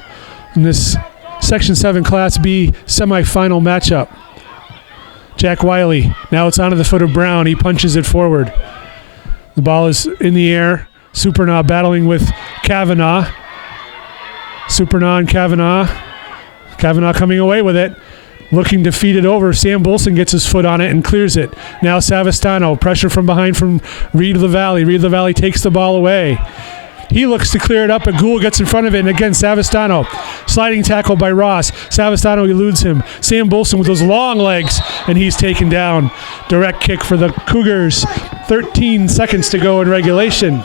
In this Section 7 Class B semifinal matchup. Jack Wiley. Now it's onto the foot of Brown. He punches it forward. The ball is in the air. Supernaw battling with Kavanaugh. Supernaw and Kavanaugh. Kavanaugh coming away with it. Looking to feed it over. Sam Bolson gets his foot on it and clears it. Now Savastano. Pressure from behind from Reed LaValle. Reed LaValle takes the ball away. He looks to clear it up, but Goul gets in front of it. And again, Savastano. Sliding tackle by Ross. Savastano eludes him. Sam Bolson with those long legs, and he's taken down. Direct kick for the Cougars. 13 seconds to go in regulation.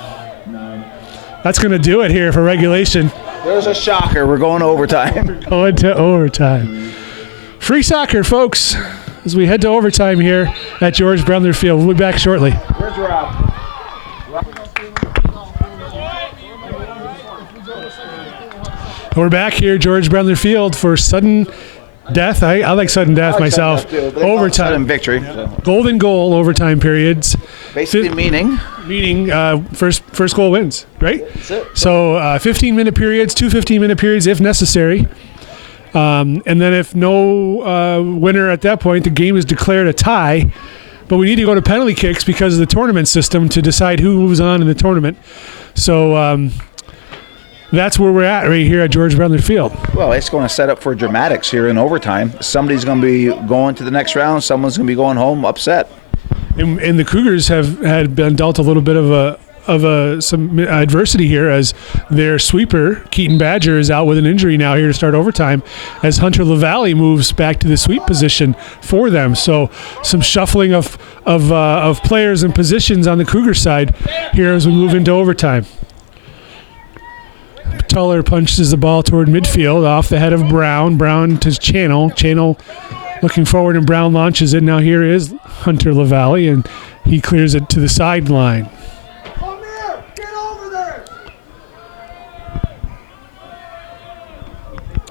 That's going to do it here for regulation. There's a shocker. We're going to overtime. Going to overtime. Free soccer, folks, as we head to overtime here at George Brendler Field. We'll be back shortly. Where's Rob? We're back here, George Brendler Field, for sudden death. I like sudden death myself. Overtime. Sudden victory. Golden goal overtime periods. Basically meaning first goal wins, right? That's it. So 15-minute periods, 2 15-minute periods if necessary. And then if no winner at that point, the game is declared a tie. But we need to go to penalty kicks because of the tournament system to decide who moves on in the tournament. So that's where we're at right here at George Brendler Field. Well, it's going to set up for dramatics here in overtime. Somebody's going to be going to the next round. Someone's going to be going home upset. And the Cougars had been dealt a little bit of some adversity here as their sweeper, Keaton Badger, is out with an injury now here to start overtime as Hunter LaValle moves back to the sweep position for them. So some shuffling of players and positions on the Cougar side here as we move into overtime. Tuller punches the ball toward midfield off the head of Brown. Brown to Channel. Channel looking forward and Brown launches it. Now here is Hunter LaValle and he clears it to the sideline. Come here. Get over there.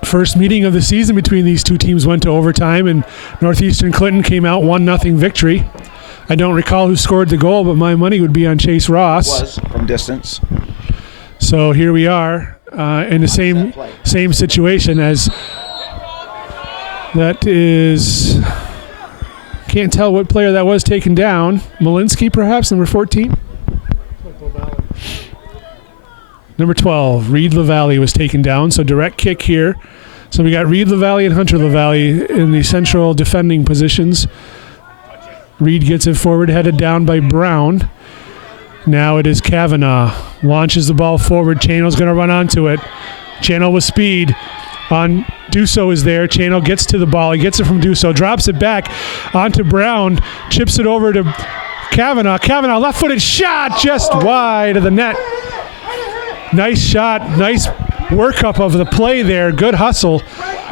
First meeting of the season between these two teams went to overtime and Northeastern Clinton came out 1-0 victory. I don't recall who scored the goal, but my money would be on Chase Ross. Was from distance. So here we are in the same situation as that is. Can't tell what player that was taken down. Malinsky, perhaps, number 14. Number 12, Reed LaValle was taken down. So direct kick here. So we got Reed LaValle and Hunter LaValle in the central defending positions. Reed gets it forward, headed down by Brown. Now it is Kavanaugh. Launches the ball forward. Channel's going to run onto it. Channel with speed. On Duso is there. Channel gets to the ball. He gets it from Duso. Drops it back onto Brown. Chips it over to Kavanaugh. Kavanaugh, left-footed shot just wide of the net. Nice shot. Nice workup of the play there. Good hustle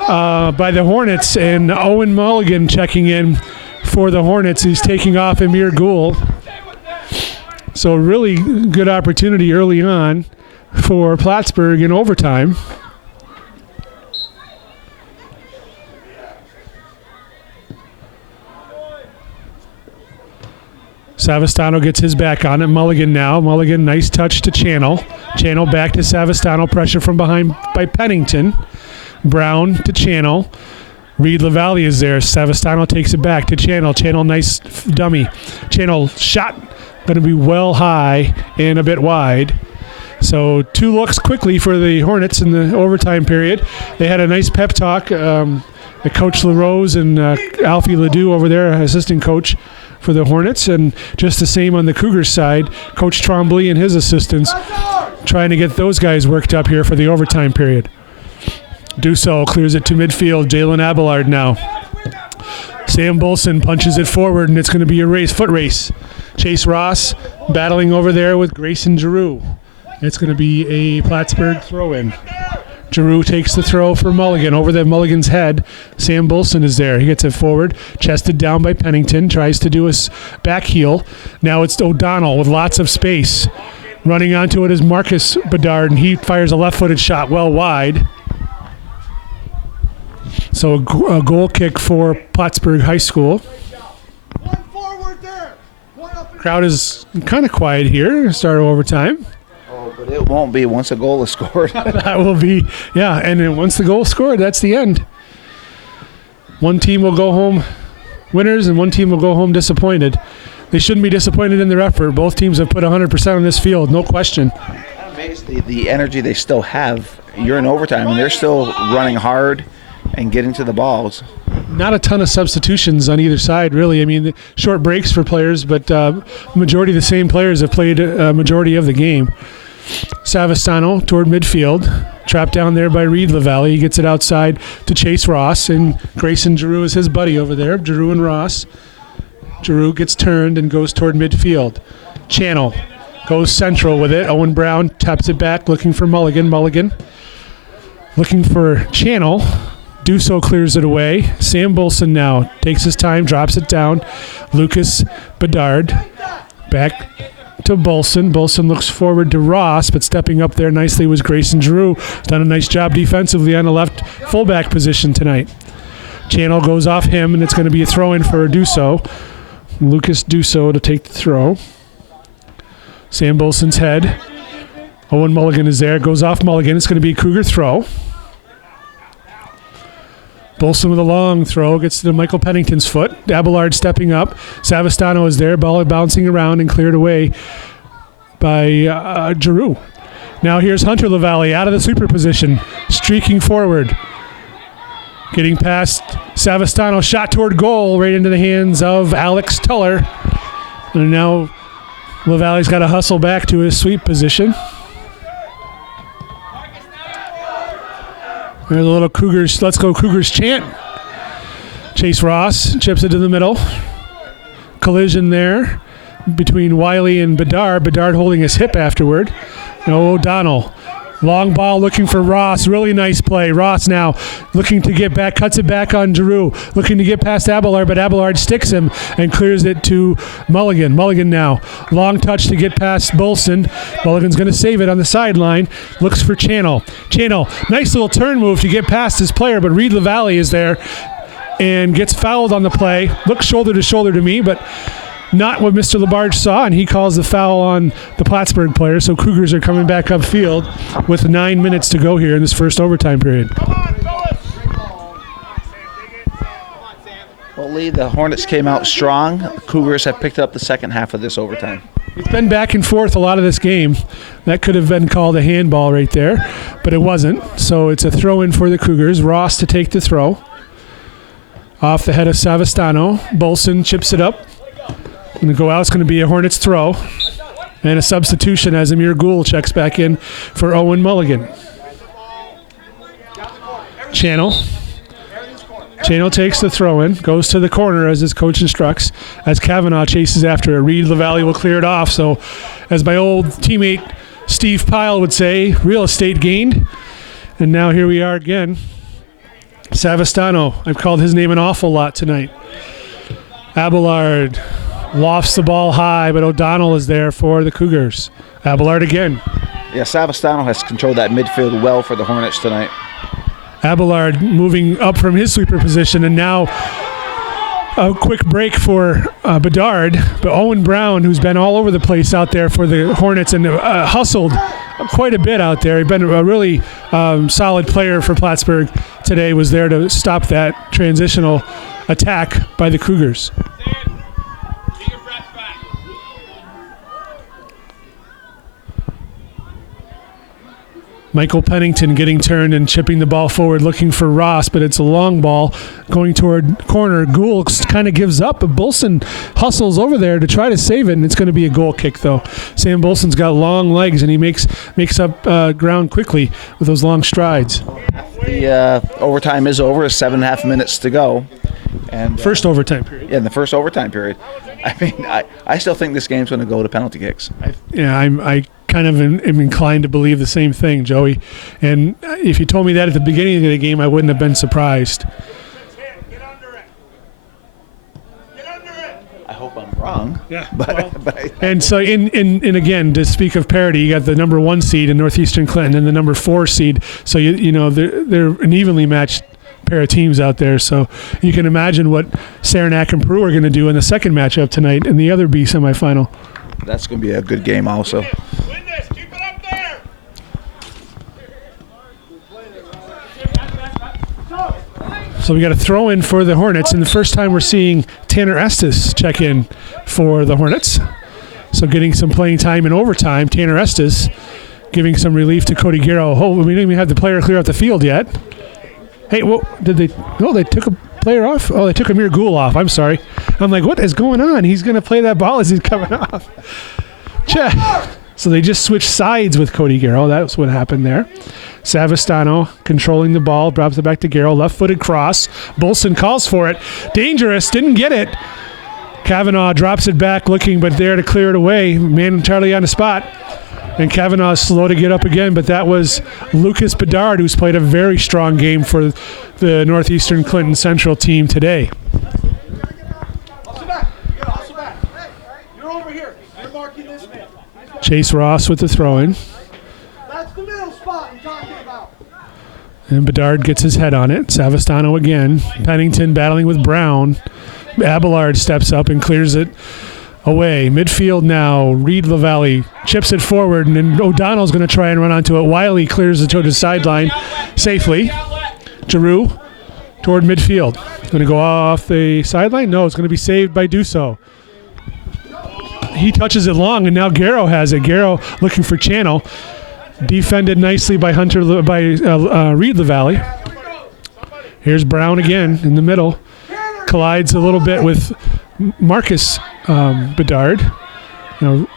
by the Hornets. And Owen Mulligan checking in for the Hornets. He's taking off Amir Gould. So really good opportunity early on for Plattsburgh in overtime. Savastano gets his back on it. Mulligan now. Mulligan, nice touch to Channel. Channel back to Savastano. Pressure from behind by Pennington. Brown to Channel. Reed LaValle is there. Savastano takes it back to Channel. Channel, nice dummy. Channel shot. Going to be well high and a bit wide. So 2 looks quickly for the Hornets in the overtime period. They had a nice pep talk. Coach LaRose and Alfie Ledoux over there, assistant coach for the Hornets, and just the same on the Cougars side. Coach Trombley and his assistants trying to get those guys worked up here for the overtime period. Duso clears it to midfield. Jalen Abelard now. Sam Bolson punches it forward, and it's going to be a foot race. Chase Ross battling over there with Grayson Giroux. It's going to be a Plattsburgh throw-in. Giroux takes the throw for Mulligan over the Mulligan's head. Sam Bolson is there. He gets it forward, chested down by Pennington, tries to do his back heel. Now it's O'Donnell with lots of space. Running onto it is Marcus Bedard, and he fires a left-footed shot well wide. So a goal kick for Plattsburgh High School. One forward there. One up and Crowd is kind of quiet here. Start of overtime. Oh, but it won't be once a goal is scored. That will be, yeah. And then once the goal is scored, that's the end. One team will go home winners, and one team will go home disappointed. They shouldn't be disappointed in their effort. Both teams have put 100% on this field, no question. I'm amazed the energy they still have. You're in overtime, and they're still running hard and getting to the balls. Not a ton of substitutions on either side, really. I mean, short breaks for players, but majority of the same players have played a majority of the game. Savastano toward midfield, trapped down there by Reed LaValle. He gets it outside to Chase Ross, and Grayson Giroux is his buddy over there. Giroux and Ross. Giroux gets turned and goes toward midfield. Channel goes central with it. Owen Brown taps it back, looking for Mulligan. Mulligan looking for Channel. Duso clears it away. Sam Bolson now takes his time, drops it down. Lucas Bedard back to Bolson. Bolson looks forward to Ross, but stepping up there nicely was Grayson Giroux. Done a nice job defensively on the left fullback position tonight. Channel goes off him, and it's going to be a throw-in for Duso. Lucas Duso to take the throw. Sam Bolson's head. Owen Mulligan is there. Goes off Mulligan. It's going to be a Cougar throw. Bolson with a long throw, gets to Michael Pennington's foot. Abelard stepping up. Savastano is there, ball bouncing around and cleared away by Giroux. Now here's Hunter LaValle out of the super position, streaking forward. Getting past Savastano, shot toward goal, right into the hands of Alex Tuller. And now LaValle's got to hustle back to his sweep position. There's a little Cougars, let's go Cougars chant. Chase Ross chips it to the middle. Collision there between Wiley and Bedard. Bedard holding his hip afterward. O'Donnell. Long ball looking for Ross. Really nice play. Ross now looking to get back, cuts it back on Giroux. Looking to get past Abelard, but Abelard sticks him and clears it to Mulligan. Mulligan now. Long touch to get past Bolson. Mulligan's going to save it on the sideline. Looks for Channel. Channel, nice little turn move to get past his player, but Reed LaValle is there and gets fouled on the play. Looks shoulder to shoulder to me, but not what Mr. Labarge saw, and he calls the foul on the Plattsburgh player. So Cougars are coming back upfield with 9 minutes to go here in this first overtime period. Well, Lee, the Hornets came out strong. The Cougars have picked up the second half of this overtime. It's been back and forth a lot of this game. That could have been called a handball right there, but it wasn't. So it's a throw in for the Cougars. Ross to take the throw. Off the head of Savastano. Bolson chips it up. Going to go out. It's going to be a Hornets throw. And a substitution as Amir Gould checks back in for Owen Mulligan. Channel takes the throw in, goes to the corner as his coach instructs, as Kavanaugh chases after it. Reed LaValle will clear it off. So, as my old teammate Steve Pyle would say, real estate gained. And now here we are again. Savastano, I've called his name an awful lot tonight. Abelard lofts the ball high, but O'Donnell is there for the Cougars. Abelard again. Yeah, Savastano has controlled that midfield well for the Hornets tonight. Abelard moving up from his sweeper position, and now a quick break for Bedard. But Owen Brown, who's been all over the place out there for the Hornets and hustled quite a bit out there. He's been a really solid player for Plattsburgh today, was there to stop that transitional attack by the Cougars. Michael Pennington getting turned and chipping the ball forward, looking for Ross, but it's a long ball going toward corner. Gould kind of gives up, but Bolson hustles over there to try to save it, and it's going to be a goal kick, though. Sam Bolson's got long legs, and he makes up ground quickly with those long strides. The overtime is over. 7.5 minutes to go. And first overtime period. Yeah, in the first overtime period. I mean, I still think this game's going to go to penalty kicks. I kind of am inclined to believe the same thing, Joey. And if you told me that at the beginning of the game, I wouldn't have been surprised. Get under it. Get under it. I hope I'm wrong. Yeah. But and so, in again, to speak of parity, you got the number 1 seed in Northeastern Clinton and the number 4 seed. So you know they're an evenly matched pair of teams out there. So you can imagine what Saranac and Peru are going to do in the second matchup tonight in the other B semifinal. That's going to be a good game also. Win this. Keep it up there. So we got a throw in for the Hornets, and the first time we're seeing Tanner Estes check in for the Hornets. So getting some playing time in overtime. Tanner Estes giving some relief to Cody Guerrero. Oh, we didn't even have the player clear out the field yet. Hey, did they? No, they took a player off. Oh, they took Amir Gould off. I'm sorry. I'm like, what is going on? He's going to play that ball as he's coming off. Check. So they just switched sides with Cody Guerrero. That's what happened there. Savastano controlling the ball, drops it back to Guerrero. Left-footed cross. Bolson calls for it. Dangerous. Didn't get it. Kavanaugh drops it back looking, but there to clear it away. Man entirely on the spot. And Kavanaugh is slow to get up again, but that was Lucas Bedard, who's played a very strong game for the Northeastern Clinton Central team today. Also back. Hey, you're over here. You're marking this man. Chase Ross with the throw-in. That's the middle spot I'm talking about. And Bedard gets his head on it. Savastano again. Pennington battling with Brown. Abelard steps up and clears it away. Midfield now. Reed LaValle chips it forward, and then O'Donnell's going to try and run onto it. Wiley clears it to the sideline safely. Giroux toward midfield. Going to go off the sideline? No, it's going to be saved by Dusso. He touches it long, and now Guerrero has it. Guerrero looking for channel. Defended nicely by Reed LaValle. Here's Brown again in the middle. Collides a little bit with Marcus Bedard. Now,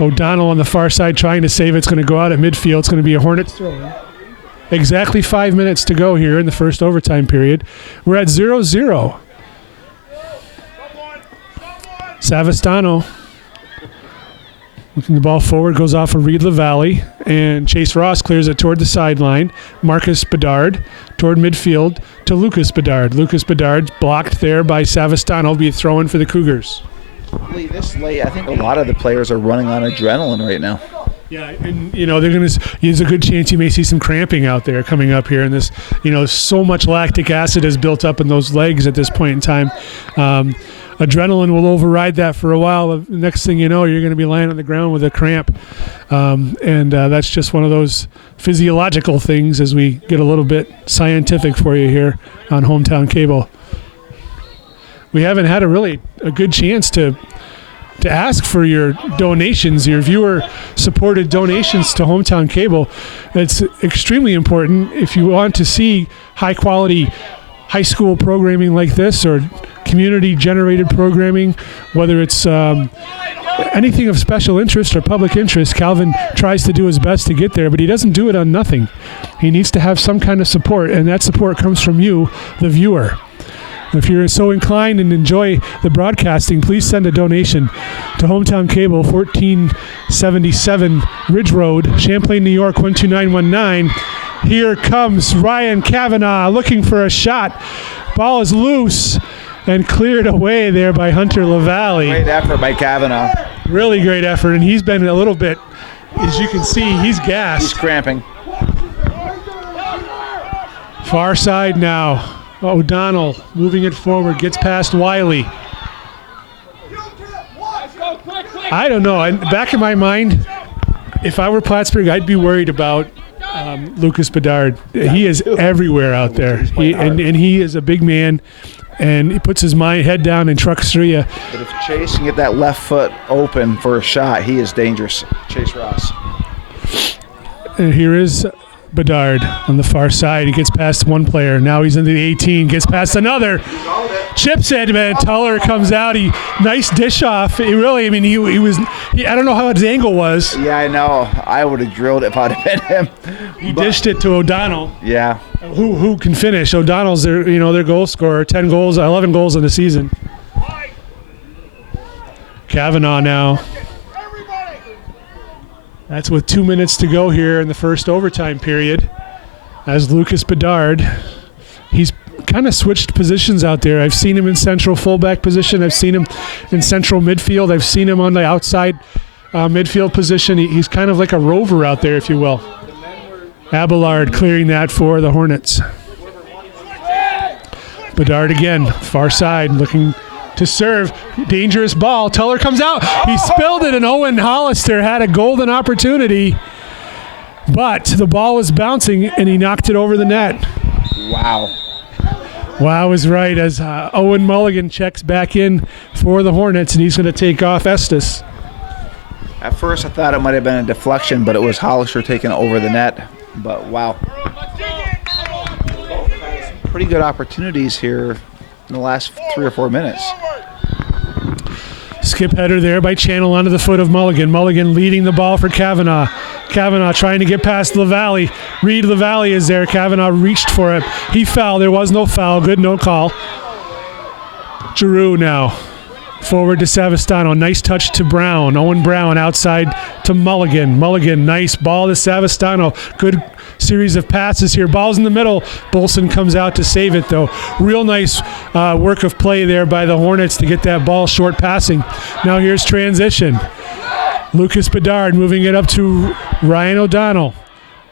O'Donnell on the far side trying to save it. It's going to go out at midfield. It's going to be a Hornets throw. Exactly 5 minutes to go here in the first overtime period. We're at 0-0. Savastano looking the ball forward, goes off of Reed LaValle, and Chase Ross clears it toward the sideline. Marcus Bedard toward midfield to Lucas Bedard. Lucas Bedard blocked there by Savastano, be a throw-in for the Cougars. Lee, this late, I think a lot of the players are running on adrenaline right now. Yeah, and there's a good chance you may see some cramping out there coming up here. And this, so much lactic acid has built up in those legs at this point in time. Adrenaline will override that for a while. The next thing you know, you're going to be lying on the ground with a cramp. And that's just one of those physiological things as we get a little bit scientific for you here on Hometown Cable. We haven't had a good chance to to ask for your donations, your viewer-supported donations to Hometown Cable. It's extremely important if you want to see high-quality high school programming like this or community-generated programming, whether it's anything of special interest or public interest. Calvin tries to do his best to get there, but he doesn't do it on nothing. He needs to have some kind of support, and that support comes from you, the viewer. If you're so inclined and enjoy the broadcasting, please send a donation to Hometown Cable, 1477 Ridge Road, Champlain, New York, 12919. Here comes Ryan Kavanaugh looking for a shot. Ball is loose and cleared away there by Hunter LaValle. Great effort by Kavanaugh. Really great effort, and he's been a little bit, as you can see, he's gassed. He's cramping. Far side now. O'Donnell moving it forward, gets past Wiley. I don't know. Back in my mind, if I were Plattsburgh, I'd be worried about Lucas Bedard. He is everywhere out there. And he is a big man, and he puts his head down and trucks through you. But if Chase can get that left foot open for a shot, he is dangerous. Chase Ross. And here is Bedard on the far side. He gets past one player. Now he's into the 18, gets past another. Chips it, man. Tuller comes out. Nice dish off. He really, I mean, he was, I don't know how his angle was. Yeah, I know. I would have drilled it if I'd have been him. He dished it to O'Donnell. Yeah. Who can finish? O'Donnell's their goal scorer. 10 goals, 11 goals in the season. Kavanaugh now. That's with 2 minutes to go here in the first overtime period. As Lucas Bedard, he's kind of switched positions out there. I've seen him in central fullback position. I've seen him in central midfield. I've seen him on the outside midfield position. He's kind of like a rover out there, if you will. Abelard clearing that for the Hornets. Bedard again, far side, looking to serve. Dangerous ball. Tuller comes out. He spilled it, and Owen Hollister had a golden opportunity, but the ball was bouncing, and he knocked it over the net. Wow. Wow is right, as Owen Mulligan checks back in for the Hornets, and he's going to take off Estes. At first, I thought it might have been a deflection, but it was Hollister taking over the net. But wow. Pretty good opportunities here in the last 3 or 4 minutes. Skip header there by Channel onto the foot of Mulligan. Mulligan leading the ball for Kavanaugh. Kavanaugh trying to get past LaValle. Reed LaValle is there. Kavanaugh reached for it. He fell. There was no foul. Good no call. Giroux now. Forward to Savastano. Nice touch to Brown. Owen Brown outside to Mulligan. Mulligan, nice ball to Savastano. Good series of passes here. Ball's in the middle. Bolson comes out to save it, though. Real nice work of play there by the Hornets to get that ball short passing. Now here's transition. Lucas Bedard moving it up to Ryan O'Donnell.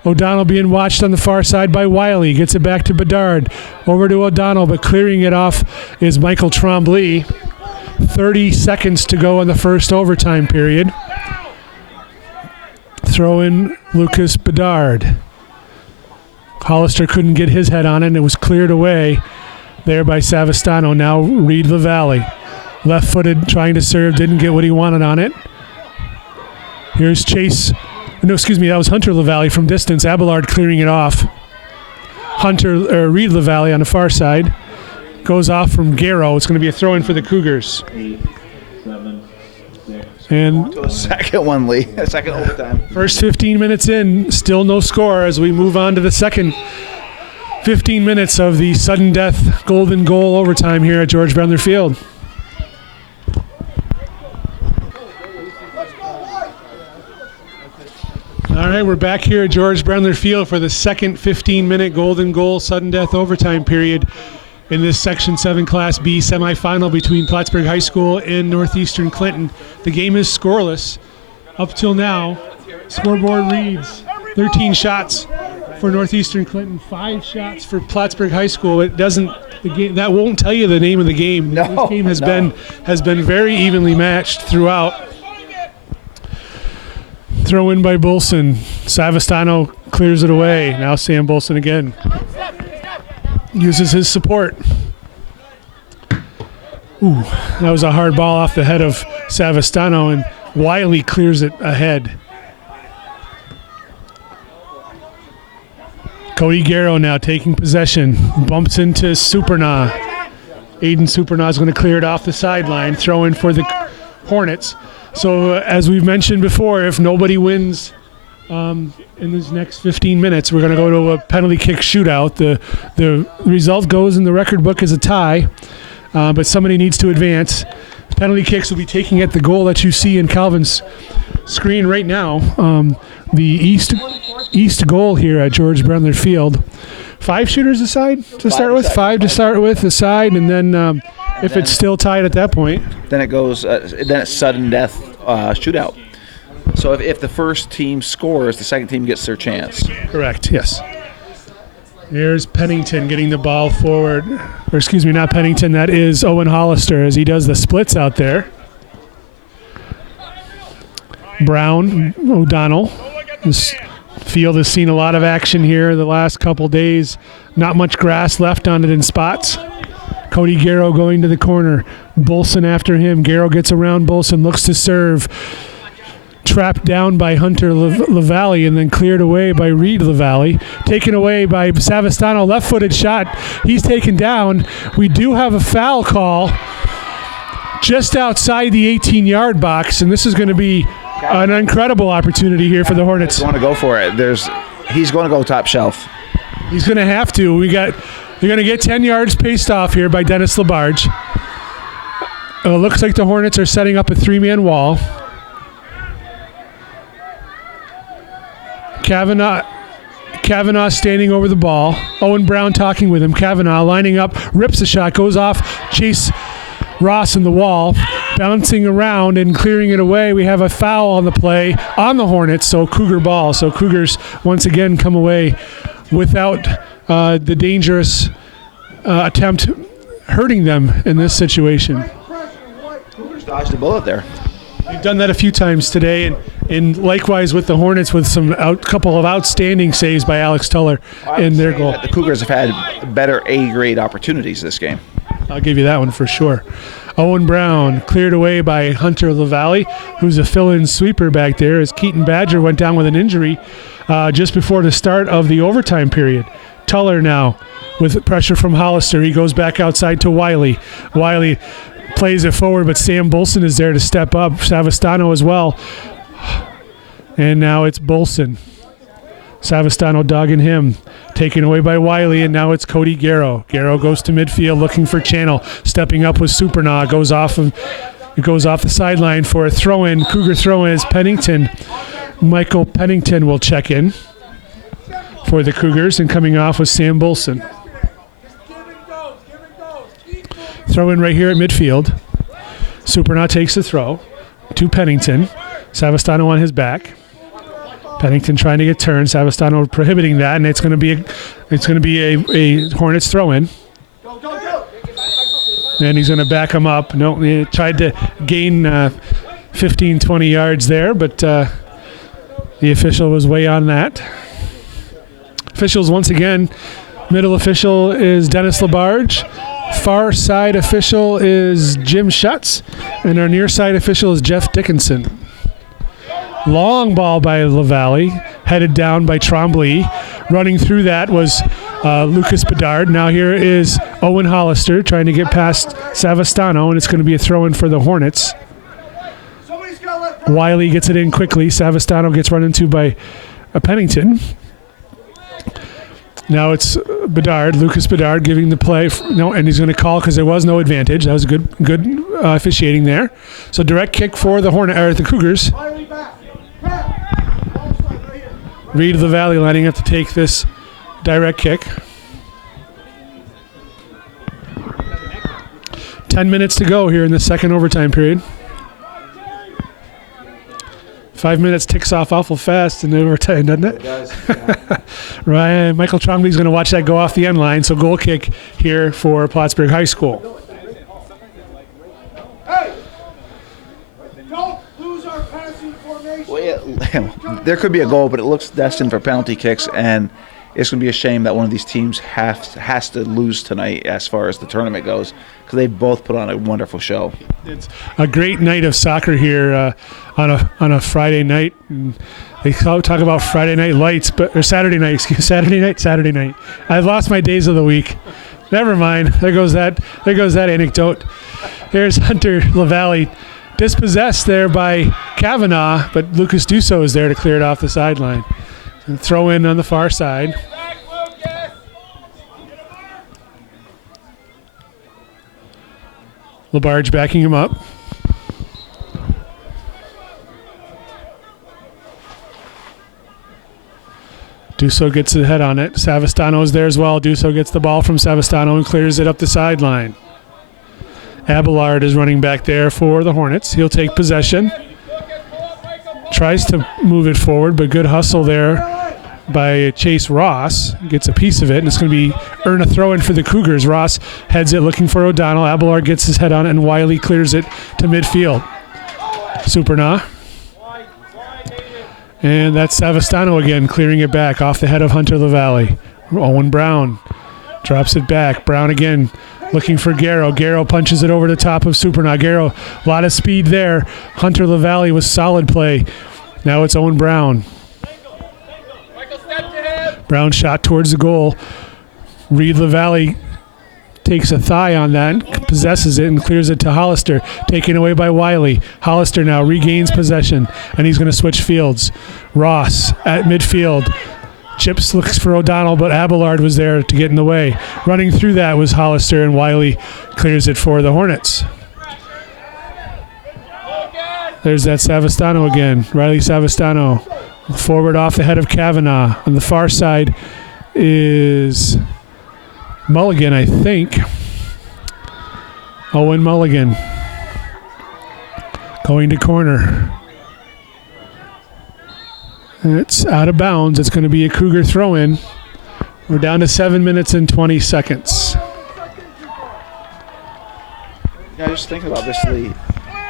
O'Donnell being watched on the far side by Wiley. Gets it back to Bedard. Over to O'Donnell, but clearing it off is Michael Trombley. 30 seconds to go in the first overtime period. Throw in Lucas Bedard. Hollister couldn't get his head on it, and it was cleared away there by Savastano. Now Reed LaValle. Left-footed, trying to serve, didn't get what he wanted on it. Here's Chase. No, excuse me, that was Hunter LaValle from distance. Abelard clearing it off. Reed LaValle on the far side. Goes off from Garrow. It's going to be a throw-in for the Cougars. 8, 7, 6. And To a second one, Lee. A second overtime. first 15 minutes in, still no score as we move on to the second 15 minutes of the sudden death golden goal overtime here at George Brendler Field. All right, we're back here at George Brendler Field for the second 15-minute golden goal sudden death overtime period in this Section 7 Class B semifinal between Plattsburgh High School and Northeastern Clinton. The game is scoreless up till now. Scoreboard reads 13 shots for Northeastern Clinton, 5 shots for Plattsburgh High School. It doesn't, the game, that won't tell you the name of the game. No, this game has been very evenly matched throughout. Throw in by Bolson. Savastano clears it away. Now Sam Bolson again. Uses his support. Ooh, that was a hard ball off the head of Savastano, and Wiley clears it ahead. Cody Garrow now taking possession. Bumps into Supernaw. Aiden Supernaw is going to clear it off the sideline. Throw in for the Hornets. So as we've mentioned before, if nobody wins in these next 15 minutes, we're going to go to a penalty kick shootout. The result goes in the record book as a tie, but somebody needs to advance. Penalty kicks will be taking at the goal that you see in Calvin's screen right now. The east goal here at George Brendler Field. 5 shooters aside to start with? 5 to start with aside, and then if it's still tied at that point. Then it goes. Then it's sudden death shootout. So if the first team scores, the second team gets their chance. Correct, yes. Here's Pennington getting the ball forward. Or excuse me, not Pennington. That is Owen Hollister as he does the splits out there. Brown, O'Donnell. This field has seen a lot of action here the last couple days. Not much grass left on it in spots. Cody Garrow going to the corner. Bolson after him. Garrow gets around Bolson, looks to serve. Trapped down by Hunter LaValle and then cleared away by Reed LaValle. Taken away by Savastano. Left-footed shot. He's taken down. We do have a foul call just outside the 18-yard box, and this is going to be an incredible opportunity here for the Hornets. Want to go for it. He's going to go top shelf. He's going to have to. They're going to get 10 yards paced off here by Dennis Labarge. It looks like the Hornets are setting up a 3-man wall. Kavanaugh standing over the ball. Owen Brown talking with him. Kavanaugh lining up, rips a shot, goes off. Chase Ross in the wall, bouncing around and clearing it away. We have a foul on the play on the Hornets, so Cougar ball. So Cougars once again come away without the dangerous attempt hurting them in this situation. Cougars dodged a bullet there. We've done that a few times today, and likewise with the Hornets with some couple of outstanding saves by Alex Tuller in their goal. The Cougars have had better A-grade opportunities this game. I'll give you that one for sure. Owen Brown cleared away by Hunter LaValle, who's a fill-in sweeper back there, as Keaton Badger went down with an injury just before the start of the overtime period. Tuller now with pressure from Hollister. He goes back outside to Wiley. Wiley plays it forward, but Sam Bolson is there to step up. Savastano as well. And now it's Bolson. Savastano dogging him. Taken away by Wiley, and now it's Cody Garrow. Garrow goes to midfield looking for Channel. Stepping up with Supernaw. It goes off the sideline for a throw-in. Cougar throw-in is Pennington. Michael Pennington will check in for the Cougars, and coming off was Sam Bolson. Throw in right here at midfield. Supernaw takes the throw to Pennington. Savastano on his back. Pennington trying to get turned. Savastano prohibiting that, and it's going to be a Hornets throw in. And he's going to back him up. No, he tried to gain 15, 20 yards there, but the official was way on that. Officials once again. Middle official is Dennis Labarge. Far side official is Jim Schutz, and our near side official is Jeff Dickinson. Long ball by LaValle, headed down by Trombley. Running through that was Lucas Bedard. Now here is Owen Hollister trying to get past Savastano, and it's going to be a throw-in for the Hornets. Wiley gets it in quickly. Savastano gets run into by Pennington. Now it's Bedard, Lucas Bedard giving the play. And he's going to call because there was no advantage. That was good officiating there. So direct kick for the the Cougars. Reed LaValle lining up to take this direct kick. 10 minutes to go here in the second overtime period. 5 minutes ticks off awful fast in overtime, doesn't it? It does. Yeah. Michael Trombley's going to watch that go off the end line. So goal kick here for Plattsburgh High School. Hey! Don't lose our passing formation. Well, yeah, there could be a goal, but it looks destined for penalty kicks. And it's going to be a shame that one of these teams has to lose tonight as far as the tournament goes, because they both put on a wonderful show. It's a great night of soccer here on a Friday night. And they talk about Friday night lights, or Saturday night. Saturday night. I've lost my days of the week. Never mind. There goes that anecdote. Here's Hunter LaValle, dispossessed there by Kavanaugh, but Lucas Dusso is there to clear it off the sideline. Throw in on the far side. Labarge backing him up. Dusso gets the head on it. Savastano is there as well. Dusso gets the ball from Savastano and clears it up the sideline. Abelard is running back there for the Hornets. He'll take possession. Tries to move it forward, but good hustle there by Chase Ross. Gets a piece of it, and it's going to earn a throw-in for the Cougars. Ross heads it looking for O'Donnell. Abelard gets his head on it, and Wiley clears it to midfield. Supernaw. And that's Savastano again, clearing it back off the head of Hunter LaValle. Owen Brown drops it back. Brown again looking for Garrow. Garrow punches it over the top of Supernaw. Garrow, a lot of speed there. Hunter LaValle was solid play. Now it's Owen Brown. Brown shot towards the goal. Reed LaValle takes a thigh on that, possesses it, and clears it to Hollister, taken away by Wiley. Hollister now regains possession, and he's going to switch fields. Ross at midfield. Chips looks for O'Donnell, but Abelard was there to get in the way. Running through that was Hollister, and Wiley clears it for the Hornets. There's that Savastano again. Riley Savastano. Forward off the head of Kavanaugh. On the far side is Mulligan, I think. Owen Mulligan. Going to corner. It's out of bounds. It's going to be a Cougar throw-in. We're down to 7 minutes and 20 seconds. Yeah, just thinking about this, Lee.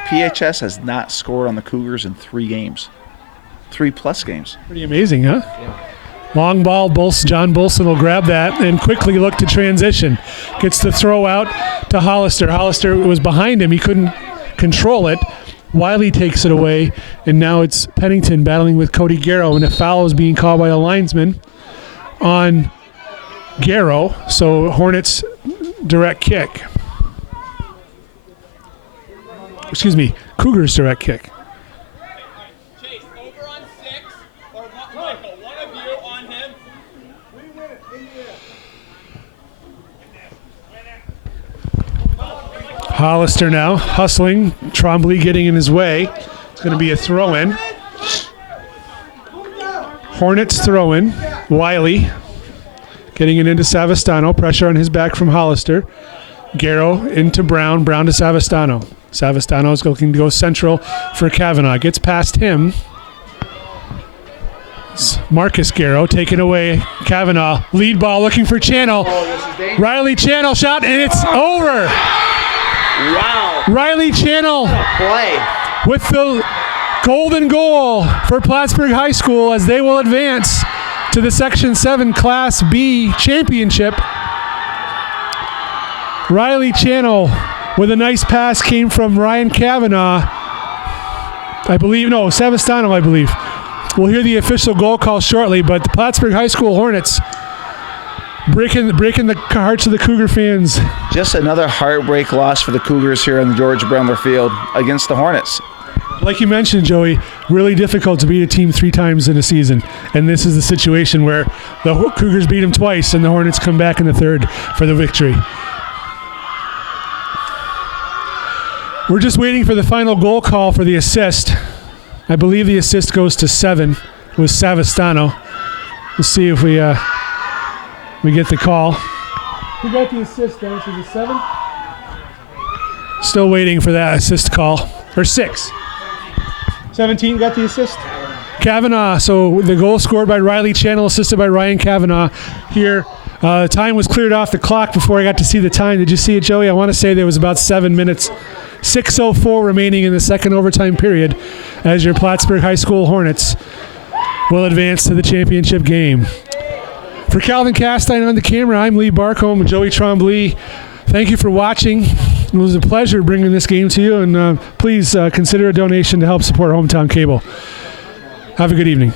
PHS has not scored on the Cougars in 3 games. 3+ games. Pretty amazing, huh? Yeah. Long ball, John Bolson will grab that and quickly look to transition. Gets the throw out to Hollister. Hollister was behind him. He couldn't control it. Wiley takes it away, and now it's Pennington battling with Cody Garrow, and a foul is being called by a linesman on Garrow. So Hornets direct kick. Excuse me, Cougars direct kick. Hollister now hustling. Trombley getting in his way. It's going to be a throw-in. Hornets throw-in. Wiley getting it into Savastano. Pressure on his back from Hollister. Garrow into Brown. Brown to Savastano. Savastano is looking to go central for Kavanaugh. Gets past him. It's Marcus Garrow taking away Kavanaugh. Lead ball looking for Channel. Riley Channel shot, and it's over. Wow. Riley Channel Play. with the golden goal for Plattsburgh High School as they will advance to the Section 7 Class B championship. Riley Channel with a nice pass came from Ryan Kavanaugh. Savastano, I believe. We'll hear the official goal call shortly, but the Plattsburgh High School Hornets breaking the hearts of the Cougar fans. Just another heartbreak loss for the Cougars here on the George Brendler Field against the Hornets. Like you mentioned, Joey, really difficult to beat a team 3 times in a season. And this is the situation where the Cougars beat them twice and the Hornets come back in the third for the victory. We're just waiting for the final goal call for the assist. I believe the assist goes to 7 with Savastano. We'll see if we get the call. Who got the assist, Dennis? Was it 7? Still waiting for that assist call. Or 6. 17 got the assist. Kavanaugh. So the goal scored by Riley Channel, assisted by Ryan Kavanaugh here. Time was cleared off the clock before I got to see the time. Did you see it, Joey? I want to say there was about 7 minutes. 6:04 remaining in the second overtime period as your Plattsburgh High School Hornets will advance to the championship game. For Calvin Castine on the camera, I'm Lee Barcombe and Joey Trombley. Thank you for watching. It was a pleasure bringing this game to you, and please consider a donation to help support Hometown Cable. Have a good evening.